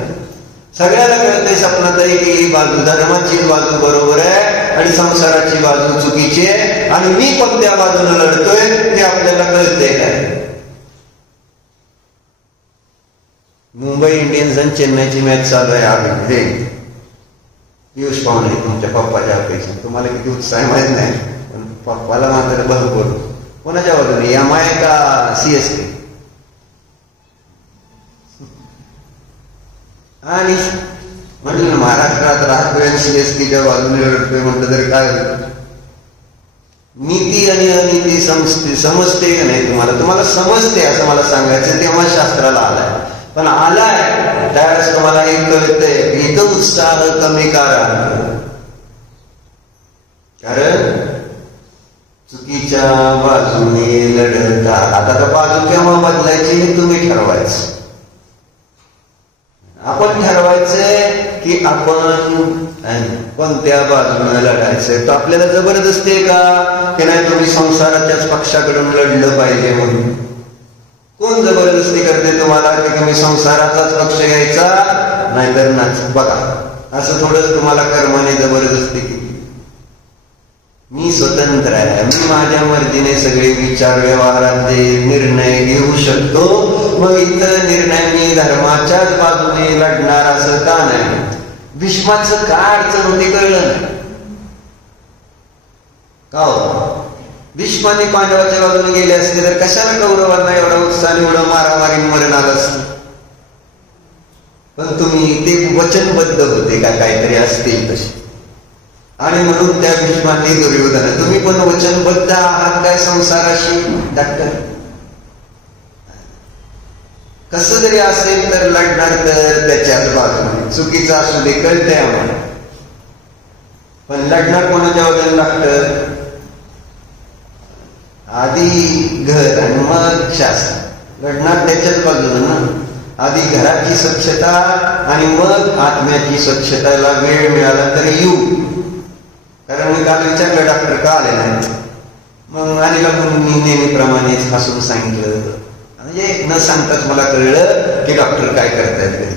सगळ्याला कळतंय स्वप्नातही की ही बाजू धर्माची बाजू बरोबर आहे आणि संसाराची बाजू चुकीची आहे. आणि मी कोणत्या बाजूने लढतोय ते आपल्याला कळतंय काय? मुंबई इंडियन्स आणि चेन्नईची मॅच चालू आहे. आम्ही हे पियुष पाहुणे तुमच्या पप्पाच्या अपेक्षा तुम्हाला किती उत्साह माहित नाही, पण पप्पाला मात्र भरपूर. कोणाच्या बाजूने? MI का CSK? आणि म्हटलं महाराष्ट्रात राहतोय CSKच्या बाजूने लढतोय म्हटलं तरी काय होतं? नीती आणि अनिती समजते का नाही तुम्हाला? तुम्हाला समजते असं मला सांगायचं तेव्हा शास्त्राला आलाय. पण आलाय त्यावेळेस तुम्हाला हे कळतंय इथं उत्साह कमी का राहतो? कारण चुकीच्या बाजूने लढता. आता बाजू केव्हा बदलायची हे तुम्ही ठरवायचं. आपण ठरवायचंय की आपण कोणत्या बाजूने लढायचंय. तर आपल्याला जबरदस्ती आहे का की नाही तुम्ही संसाराच्याच पक्षाकडून लढलं पाहिजे म्हणून? कोण जबरदस्ती करते तुम्हाला की तुम्ही संसाराचाच पक्ष घ्यायचा नाहीतर नाच? बघा असं थोडंच तुम्हाला कर्माने जबरदस्ती केली. मी स्वतंत्र आहे, मी माझ्या मर्जीने सगळे विचार व्यवहाराचे निर्णय घेऊ शकतो. मग इथं निर्णय मी धर्माच्याच बाजूने लढणार असं का नाही? भीष्माचं काय अडचण होती कळलं नाही का? भीष्माने पांडवाच्या बाजूने गेले असते तर कशाला कौरवांना एवढा उत्साह एवढं मारामारी मरण आलं असतं? पण तुम्ही ते वचनबद्ध होते का काहीतरी असतील तसे. आणि म्हणून त्या भीष्मांनी दुर्योधन, तुम्ही पण वचनबद्ध आहात काय संसाराशी डॉक्टर? कसं जरी असेल तर लढणार तर त्याच्याच बाजूने, चुकीचं असू दे कळतंय आम्हाला, पण लढणार कोणाच्या बाजूने डॉक्टर? आधी घर आणि मग शास्त्र, लढणार त्याच्याच बाजूने ना. आधी घराची स्वच्छता आणि मग आत्म्याची स्वच्छताला वेळ मिळाला तर येऊ. कारण मी काल विचारलं डॉक्टर का आले नाही, मग आणि मी नेहमीप्रमाणेच हसून सांगितलं, म्हणजे न सांगताच मला कळलं की डॉक्टर काय करतायत घरी.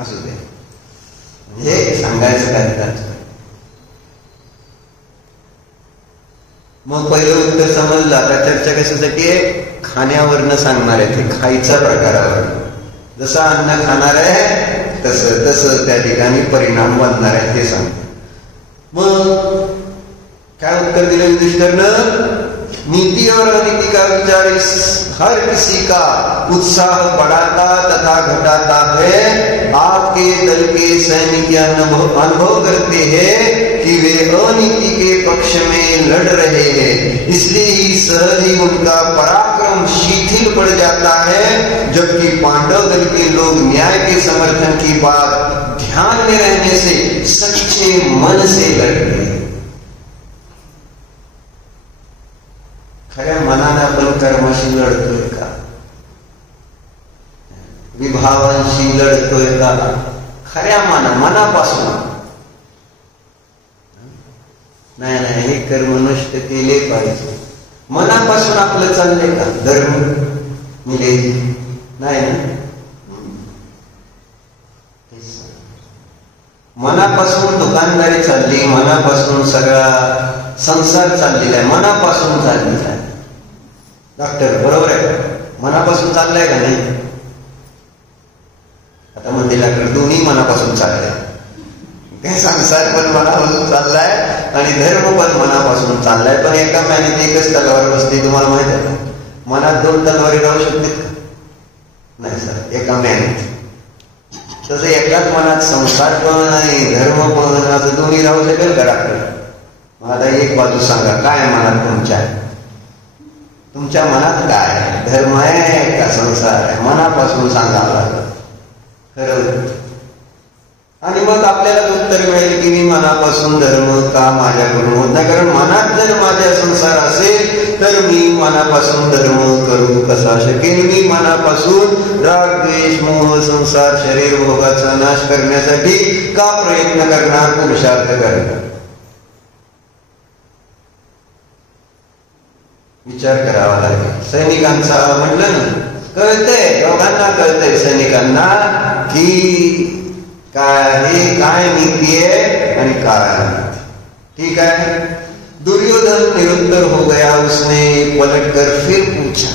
असू दे, म्हणजे सांगायचं काय. मग पहिलं उत्तर समजलं. आता चर्चा कशासाठी आहे? खाण्यावरनं सांगणार आहे, ते खायच्या प्रकारावर. जसं अन्न खाणार आहे तसं तसं त्या ठिकाणी परिणाम बनणार आहे ते सांगतात. मग काय उत्तर दिलं युधिष्ठिरनं? नीति और अनीति का विचार इस हर किसी का उत्साह बढ़ाता तथा घटाता है. आपके दल के सैनिक अनुभव करते हैं कि वे अनीति के पक्ष में लड़ रहे हैं, इसलिए ही सहज ही उनका पराक्रम शिथिल पड़ जाता है, जबकि पांडव दल के लोग न्याय के समर्थन की बात ध्यान में रहने से सच्चे मन से लड़ते हैं. खऱ्या मनाने आपण कर्माशी लढतोय का? विभावांशी लढतोय का? खऱ्या मनापासून नाही नाही, हे कर्म नष्ट केले पाहिजे. मनापासून आपलं चाललंय का? धर्म मिळेल नाही ना. मनापासून दुकानदारी चालली, मनापासून सगळा संसार चाललेला आहे, मनापासून चाललेला आहे. डॉक्टर बरोबर आहे, मनापासून चाललाय का नाही? आता म्हणते डॉक्टर दोन्ही मनापासून चाललंय, काय संसार पण मनापासून चाललाय आणि धर्म पण मनापासून चाललाय. पण एका मॅनेत एकच तलवार बसते, तुम्हाला माहित आहे का? मनात दोन तलवारी राहू शकते का? नाही सर, एका मॅनेत. तसं एकाच मनात संसार पण आणि धर्म पण असं दोन्ही राहू शकेल का डॉक्टर? मला एक बाजू सांगा, काय मनात तुमच्या मनात काय? धर्म आहे का संसार आहे? मनापासून सांगावं लागलं खरं. आणि मग आपल्याला उत्तर मिळेल की मी मनापासून धर्म का माझ्याकडून होत नाही. कारण मनात जर माझ्या संसार असेल तर मी मनापासून धर्म करू कसा शकेल? मी मनापासून राग द्वेष मोह संसार शरीर भोगाचा नाश करण्यासाठी का प्रयत्न करणार, पुरुषार्थ करणार? विचार करावा लागेल. सैनिकांचा म्हटलं ना, कळतंय दोघांना, कळतंय सैनिकांना की काय नीति है आणि काय. ठीक है. दुर्योधन निरुत्तर हो गया. उसने पलटकर फिर पूछा.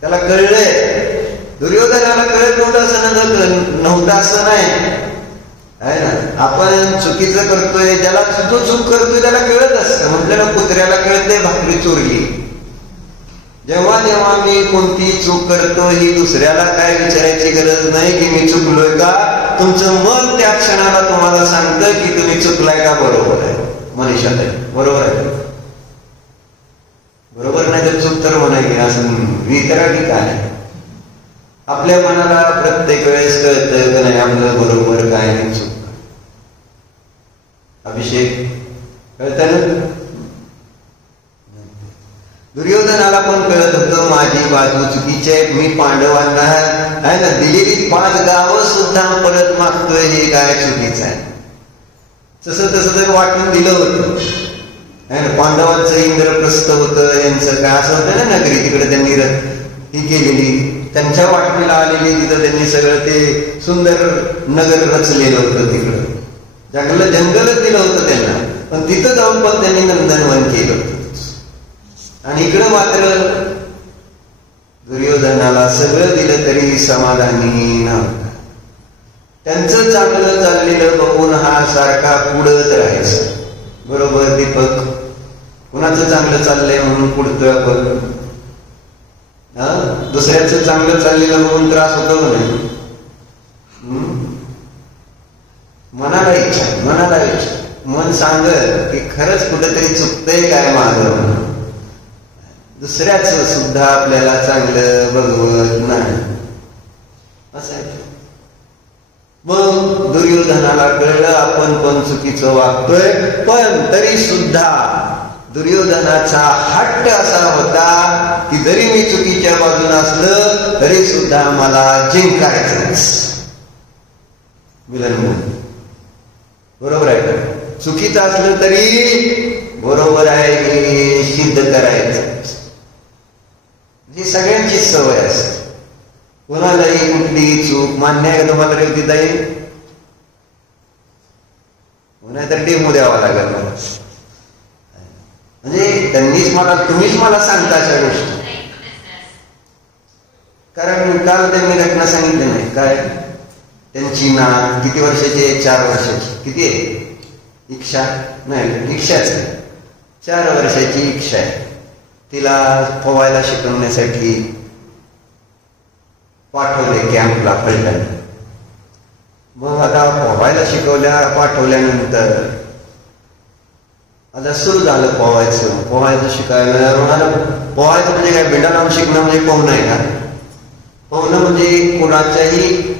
त्याला कळलंय, दुर्योधनाला कळत नव्हतं असं नाही आहे ना. आपण चुकीचं करतोय, ज्याला जो चूक करतोय त्याला कळत असतं. म्हटलं ना, कुत्र्याला कळतंय भाकरी चोरली. जेव्हा जेव्हा मी कोणती चूक करतो ही दुसऱ्याला काय विचारायची गरज नाही की मी चुकलोय का. तुमचं मन त्या क्षणाला तुम्हाला सांगतं की तुम्ही चुकलाय का बरोबर आहे. मनीषात आहे, बरोबर आहे, बरोबर नाही तर चूक तर म्हणायची असं वितरागी काय. आपल्या मनाला प्रत्येक वेळेस कळतं का नाही आपलं बरोबर काय नाही चूक. अभिषेक कळतं ना. दुर्योधनाला पण कळत होतं माझी बाजू चुकीची आहे. मी पांडवांना आहे ना दिलेली 5 गावं सुद्धा परत मागतोय, हे काय चुकीचं आहे. तसं जर वाटून दिलं होतं आहे ना. पांडवांचं इंद्रप्रस्थ होतं, यांचं काय असं होतं ना नगरी, तिकडे त्यांनी ही केलेली, त्यांच्या वाटणीला आलेली, तिथं त्यांनी सगळं ते सुंदर नगर रचलेलं होतं. तिकडं जंगलच दिलं होतं त्यांना, पण तिथं जाऊन पण त्यांनी नंदनवन केलं होतं. आणि इकडं मात्र दुर्योधनाला सगळं दिलं तरी समाधानी नव्हता. त्यांचं चांगलं चाललेलं बघून हा सारखा पुढत राहायचा. बरोबर दीपक, कुणाचं चांगलं चाललंय म्हणून पुढतोय आपण. दुसऱ्याचं चांगलं चाललेलं बघून त्रास होतो नाही. मनाला इच्छा, मनाला इच्छा, मन सांगत की खरंच कुठेतरी चुकतंय काय माझं, दुसऱ्याच सुद्धा आपल्याला चांगलं बघवत नाही असं आहे. मग दुर्योधनाला कळलं आपण पण चुकीचं वागतोय, पण तरी सुद्धा दुर्योधनाचा हट्ट असा होता की जरी मी चुकीच्या बाजूला असलं तरी सुद्धा मला जिंकायचंच. मिलन बरोबर आहे का? चुकीचं असलं तरी बरोबर आहे हे सिद्ध करायचं. ही सगळ्यांची सवय असते. कोणालाही कुठली चूक मान्य आहे का तुम्हाला रेवती ताई? कोणा तर डेमो द्यावा लागेल मला. म्हणजे तुम्हीच मला सांगता अशा गोष्टी. कारण काल त्यांनी घटना सांगितली नाही काय, त्यांची ना किती वर्षाची आहे? 4 वर्षाची. किती आहे? इच्छा नाही, इच्छाच 4 वर्षाची इच्छा आहे. तिला पोवायला शिकवण्यासाठी पाठवले कॅम्पला फलटण. मग आता पोहायला पाठवल्यानंतर आता सुरू झालं पोहायचं शिकायला. पोहायचं म्हणजे काय? बिंडा लावून शिकणं म्हणजे पोहणं आहे का? पोहणं म्हणजे कोणाच्याही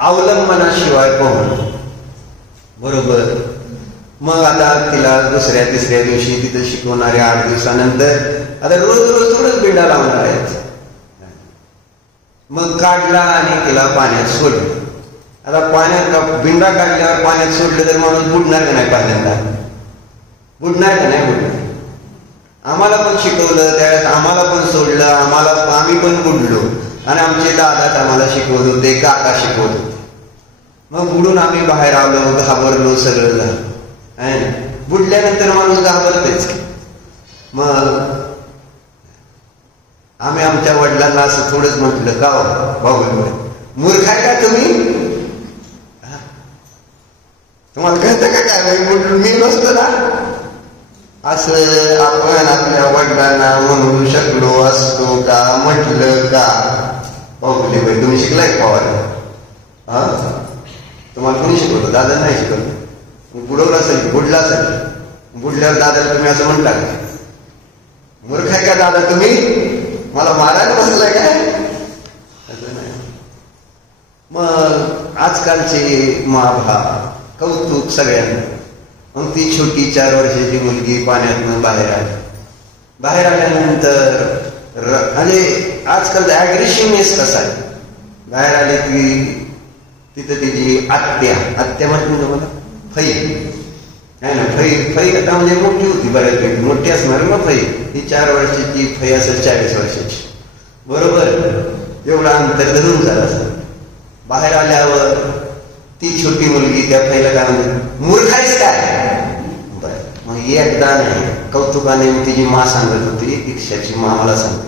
अवलंबनाशिवाय पोहणं, बरोबर. मग आता तिला दुसऱ्या तिसऱ्या दिवशी तिथं शिकवणारे 8 दिवसानंतर आता रोज रोज थोडंच बिंडा लावणार आहेत. मग काढला आणि तिला पाण्यात सोडलं. आता पाण्यात बिंडा काढल्यावर पाण्यात सोडलं तर माणूस बुडणार का नाही? पहिल्यांदा बुडणार का नाही बुडणार? आम्हाला पण शिकवलं त्यावेळेस, आम्हाला पण सोडलं, आम्ही पण बुडलो आणि आमचे दादाच आम्हाला शिकवत होते, काका शिकवत होते. मग बुडून आम्ही बाहेर आलो, घाबरलो, सगळं झालं. बुडल्यानंतर माणूस घाबरतेच. मग आम्ही आमच्या वडिलांना असं थोडंच म्हटलं, का भाऊ मूर्ख आहे का तुम्ही? तुम्हाला कळतं का काय मी नसतो ना? असं आपण आपल्या वडिलांना म्हणू शकलो असतो का? म्हटलं का? भाऊले बाई तुम्ही शिकलाय पवायला? हा, तुम्हाला कोणी शिकवलं? दादा नाही शिकवलं. बुडवलं असेल, बुडला असेल. बुडल्यावर दादाला तुम्ही असं म्हटला का? मूर्ख आहे का दादा तुम्ही? मला मारायला बसलाय काय? असं नाही. मग आजकालचे महाभाव कौतुक सगळ्यांना. मग ती छोटी 4 वर्षाची मुलगी पाण्यातून बाहेर आली. बाहेर आल्यानंतर म्हणजे आजकाल ऍग्रेसिव्हनेस कसा आहे. बाहेर आले की तिथं तिची आत्या म्हटलं तुम्हाला फई नाही ना, फई आता म्हणजे मोठी होती, बऱ्यापैकी मोठी असणार ना फई. ही 4 वर्षाची फई असेल 40 वर्षाची, बरोबर. एवढा अंतर धरून झालं असं. बाहेर आल्यावर ती छोटी मुलगी त्या फईला काय म्हणते, मूर्ख आहेस काय? बरं, मग एकदा नाही, कौतुकाने तिची मा सांगत होती, दीक्षाची मा मला सांगते,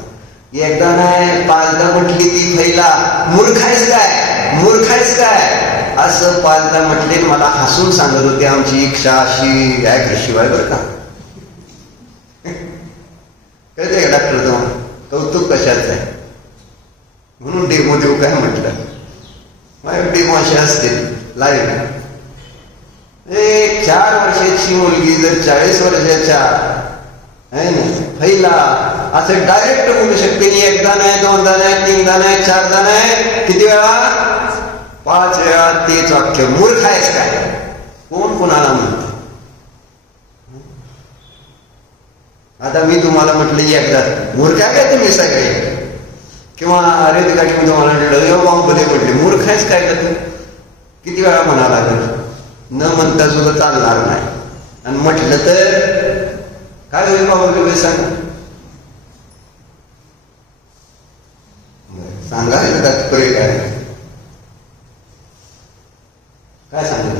एकदा नाही 5दा म्हटली ती फईला, मूर्ख आहेस काय, मूर्ख आहेस काय असं 5दा म्हटले. मला हसून सांगत होते आमची इच्छा अशी ऍग्रेसिव्ह आहे बरं का. कळते का डॉक्टर तुम्हाला कौतुक कशाच आहे? म्हणून डेमो देऊ काय म्हटलं. माझ्या डेमो असे असते लाईव्ह. 4 वर्षाची मुलगी जर 40 वर्षाच्या आहे ना फैला असं डायरेक्ट बोलू शकते. एकदा नाही, 2दा नाही, 3दा नाही, 4दा नाही, किती वेळा? 5 वेळा तेच वाक्य, मूर्ख आहेस काय? कोण कोणाला म्हणत? आता मी तुम्हाला म्हटलं एकदा मूर्ख आहे काय तुम्ही सगळे, किंवा अरे ते गाडी मी तुम्हाला म्हटलं बांबले म्हटले मूर्ख आहेस काय का तू? किती वेळा म्हणा लागेल? न म्हणता सुद्धा चालणार नाही. आणि म्हटलं तर काय होईल बाबा सांगा, सांगा तात्पर्य काय काय सांगत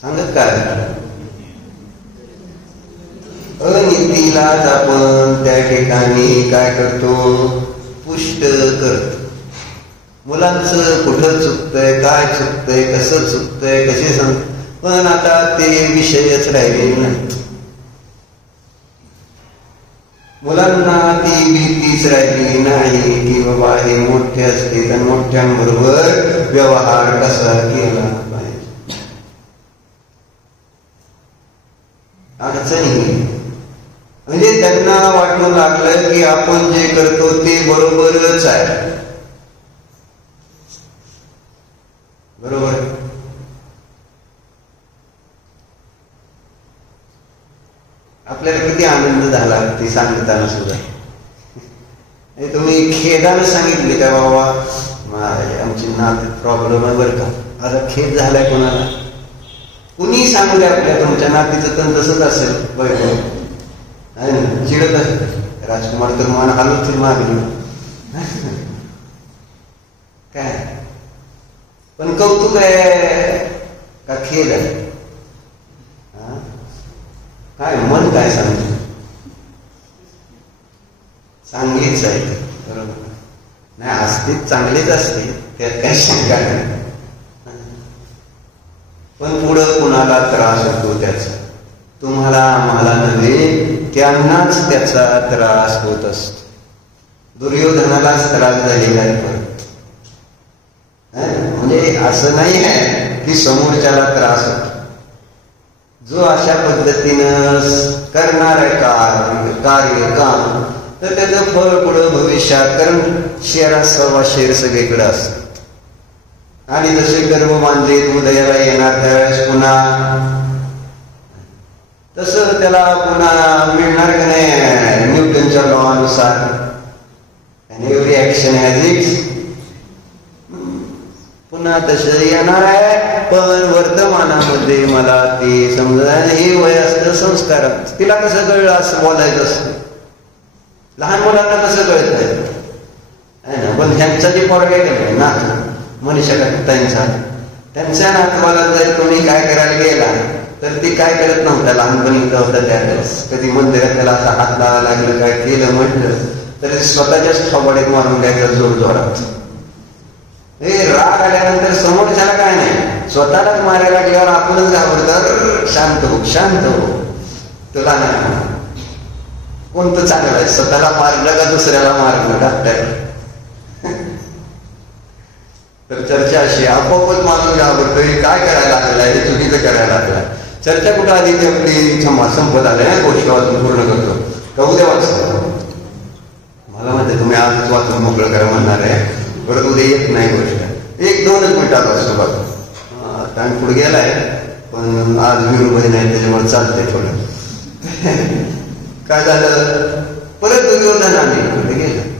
सांगत काय? अनितीलाच आपण त्या ठिकाणी काय करतो? पुष्ट करतो. मुलांचं कुठं चुकतंय, काय चुकतंय, कसं चुकतंय, कसे सांग. पण आता ते विषयच राहिले नाही. मुलांना ती भीतीच राहिली नाही की बाबा हे मोठे असते तर मोठ्यांबरोबर व्यवहार कसा केला पाहिजे. अडचणी म्हणजे त्यांना वाटू लागलं की आपण जे करतो ते बरोबरच आहे. बरोबर. आपल्याला किती आनंद झाला ती सांगताना सुद्धा. तुम्ही खेदानं सांगितले का बाबा आमची नात प्रॉब्लेम आहे बरं का, आता खेद झालाय कोणाला? कुणी सांगू द्या आपल्या तुमच्या नातीचं तर तसंच असेल बरं चिडत असत. राजकुमार तर मान हालत मागली काय, पण कौतुक आहे का खेद आहे? काय मन काय सांगतो? चांगलीच आहे बरोबर. नाही असते चांगलेच असते त्यात काही शंका नाही, पण पुढं कुणाला त्रास होतो त्याचा. तुम्हाला आम्हाला नव्हे त्यांनाच त्याचा त्रास होत असतो. दुर्योधनालाच त्रास झालेला आहे. म्हणजे असं नाही आहे की समोरच्याला त्रास होतो. जो अशा पद्धतीनं करणार आहे कार्य काम तर त्याचं फळ पुढं भविष्यात, कारण शेरा सव्वा शेर सगळीकडे असत. आणि जसे गर्भ मानले उदयाला येणार त्यावेळेस पुन्हा तसं त्याला पुन्हा मिळणार का नाही न्यूटनच्या लॉनुसार. एव्हरी ऍक्शन हॅज इट्स, पुन्हा तसं येणार आहे. पण वर्तमानामध्ये मला ते समजा हे वय असतं संस्कार. तिला कसं कळलं असं बोलायचं असतं, लहान मुलांना कसं कळत नाही ना. पण ह्यांचा जे पोरगा आहे नात मनीषा त्यांच्या नातवाला जर कोणी काय करायला गेला तर ते काय करत नव्हता. लहानपणी होता त्यावेळेस कधी मंदिरात त्याला असा हात लावा लागलं काय केलं म्हटलं तर स्वतःच्याच थोबाडीत मारून द्यायचा जोर जोरात. हे राग आल्यानंतर समोरच्याला काय नाही, स्वतःलाच मारायला लागल्यावर आपणच घाबरतो. शांत हो शांत हो, तुला नाही कोणतं चांगलं आहे, स्वतःला मारलं का दुसऱ्याला मारलं डॉक्टर. तर चर्चा अशी आपोआपच माणूस घाबरतोय काय करायला लागलाय, हे चुकीचं करायला लागलाय. चर्चा कुठं आधी ती आपली संपत आलंय ना, गोष्ट वाचून पूर्ण करतो का उद्या वाचतो. मला म्हणते तुम्ही आजच वाचून मोकळं करा म्हणणार आहे, परत उद्या येत नाही गोष्ट. 1-2 मिनिटात असतो बघा. टाइम पुढे गेलाय पण आज विरुबाई नाही त्याच्यामुळे चालतंय थोडं. काय झालं परत दुर्योधनाने पुढे गेलं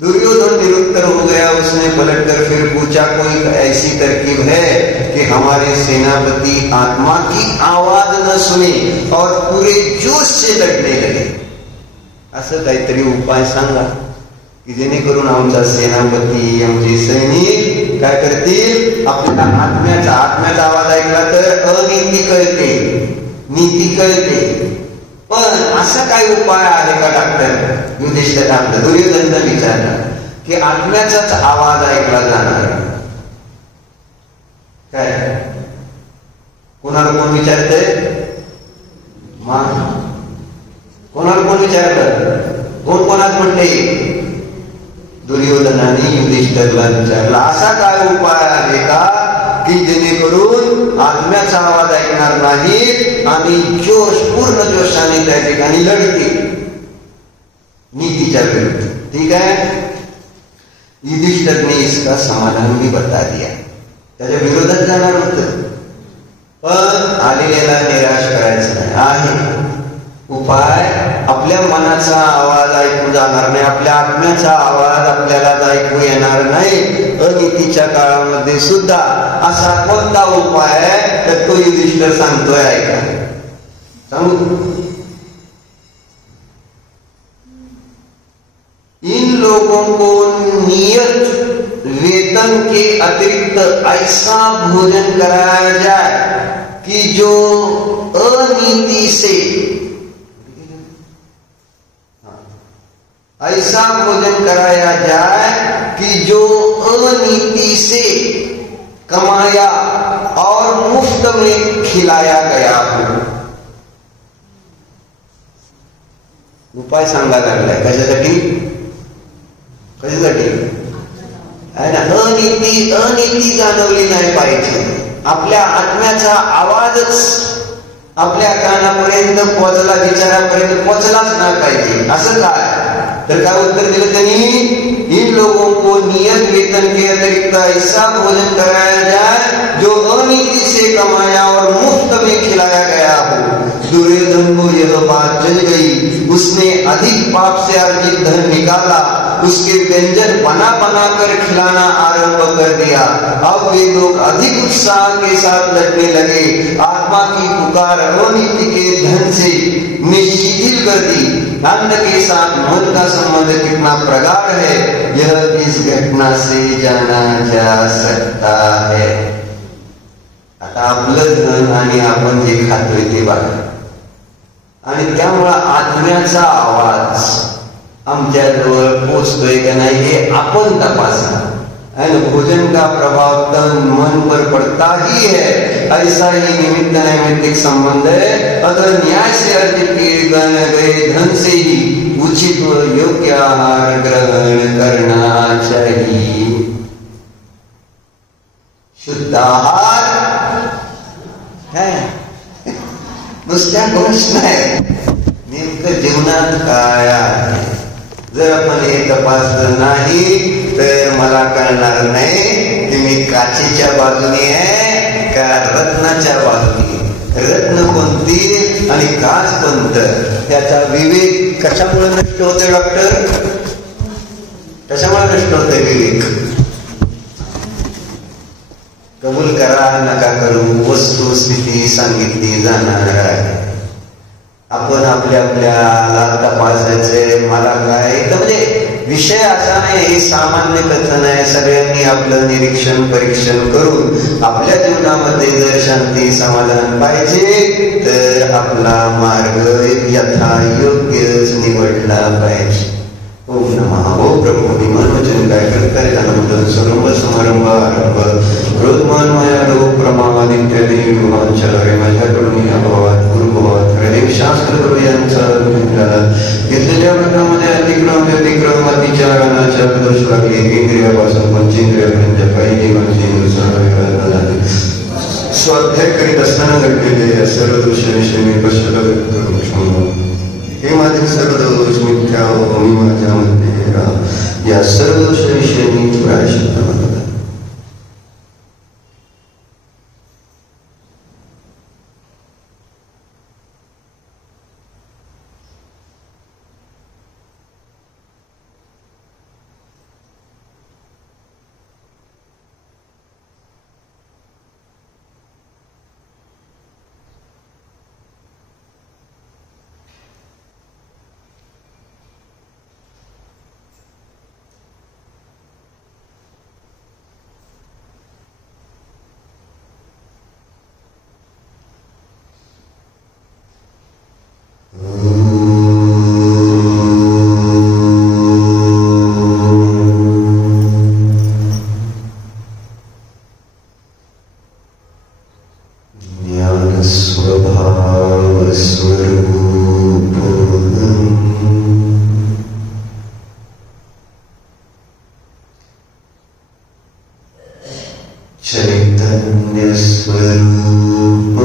दुर्योधन निरुत्तर हो गया. उसने पलटकर फिर पूछा कोई ऐसी तरकीब है कि हमारे सेनापति आत्मा की आवाज न सुने और पूरे जोश से लड़ने लगे. असं काहीतरी उपाय सांगा की जेणेकरून आमचा सेनापती आमचे सैनिक काय करतील, आपल्याला आत्म्याचा आवाज ऐकला तर अनीती कळते नीती कळते. पण असा काय उपाय आहे का डॉक्टर? युधिष्ठिर आपलं दुर्योधनला विचारला की आत्म्याचाच आवाज ऐकला जाणार काय? कोणाला कोण विचारतंय? कोणाला कोण विचारलं? कोण कोणात म्हणते? दुर्योधनाने युधिष्ठिरला विचारला असा काय उपाय आहे का की जेणेकरून आत्म्याचा आवाज ऐकणार नाही आणि पूर्ण जोशाने त्या ठिकाणी लढतील नीतीच्या विरुद्ध. ठीक है, युधिष्ठिर ने इसका समाधान भी बता दिया. त्याच्या विरोधात जाणार होतं पण आलेल्याला निराश करायचं नाही. आहे उपाय, आपल्या मनाचा आवाज ऐकू जाणार नाही, आपल्या आत्म्याचा आवाज आपल्याला ऐकू येणार नाही. अनीतीच्या काळामध्ये सुद्धा असा कोणता उपाय आहे तर तो युधिष्ठिर सांगतोय, ऐका सांगू. इन लोगों को नियत वेतन के अतिरिक्त ऐसा भोजन कराया जाए कि जो अनीति से ऐसा भोजन कराया जाए कि जो अनीति से कमाया और मुफ्त में खिलाया गया हूं. उपाय सांगायला लागलाय. कशासाठी? कशासाठी? अनिती जाणवली नाही पाहिजे. आपल्या आत्म्याचा आवाजच आपल्या कानापर्यंत पोहोचला, विचारापर्यंत पोहोचलाच नाही पाहिजे. असं काय? तर काय उत्तर दिलं त्यांनी? इन लोगों को नियत वेतन के अतिरिक्त ऐसा भोजन कराया जाए जो अनीति से कमाया और मुफ्त में खिलाया गया हो. दुर्योधन को यह बात जल गई. उसने अधिक पाप से अर्जित धन निकाला, उसके व्यंजन बना बना कर खिलाना आरंभ कर दिया. अब वे लोग अधिक उत्साह के साथ लड़ने लगे. आत्मा की पुकार अनीति के धन से ने शिथिल कर दी. अन्न के साथ मन का संबंध कितना प्रगाढ़ है, यह इस घटना से जाना जा सकता है. आता आपलं धन आणि आपण जे खातोय ते बघा, आणि त्यामुळे आत्म्याचा आवाज आमच्या जवळ पोचतोय का नाही हे आपण तपासा. भोजन का प्रभाव तन मन पर पड़ता ही है, ऐसा ही निमित्त नैमित्तिक संबंध है. अगर न्याय से अर्जित किए गए धन से ही उचित व योग्य आहार ग्रहण करना चाहिए. शुद्ध आहार है नुसत्या गोष्ट नाही, नेमकं जीवनात काय आहे. जर आपण हे तपासलं नाही तर मला कळणार नाही की मी काचेच्या बाजूने आहे का रत्नाच्या बाजूने. रत्न कोणती आणि काच कोणतं, त्याचा विवेक कशामुळे नष्ट होते डॉक्टर? कशामुळे नष्ट होते विवेक? कबूल करा नका करू, वस्तुस्थिती सांगितली जाणार आहे. आपण आपल्याला तपासायचे. मला काय तर म्हणजे विषय असा नाही, हे सामान्य कथन आहे. सगळ्यांनी आपलं निरीक्षण परीक्षण करून आपल्या जीवनामध्ये जर शांती समाधान पाहिजे तर आपला मार्ग यथायोग्यच निवडला पाहिजे. ओम नमः. ओ प्रभू मन वचन काय करता येतात सर्व समारंभ आरंभ क्रोधमान माया लोक प्रमादित्यादी विमानचारे माझ्याकडून या भावात गुरुभावात हृदय शास्त्र करू यांचा घेतलेल्या वर्गामध्ये अतिक्रम अतिचार अनाचार दोष लागले. इंद्रियापासून पंचेंद्रियापर्यंत काही जीवांची स्वाध्याय करीत असताना घडलेले सर्व दोष विषय मी पश्चाताप व्यक्त करू क्षमा. हे माझे सर्व दोष मिथ्या मी माझ्यामध्ये या सर्व दोष विषय मी प्रायश्चित्त मानतो. चैतन्य स्वरूप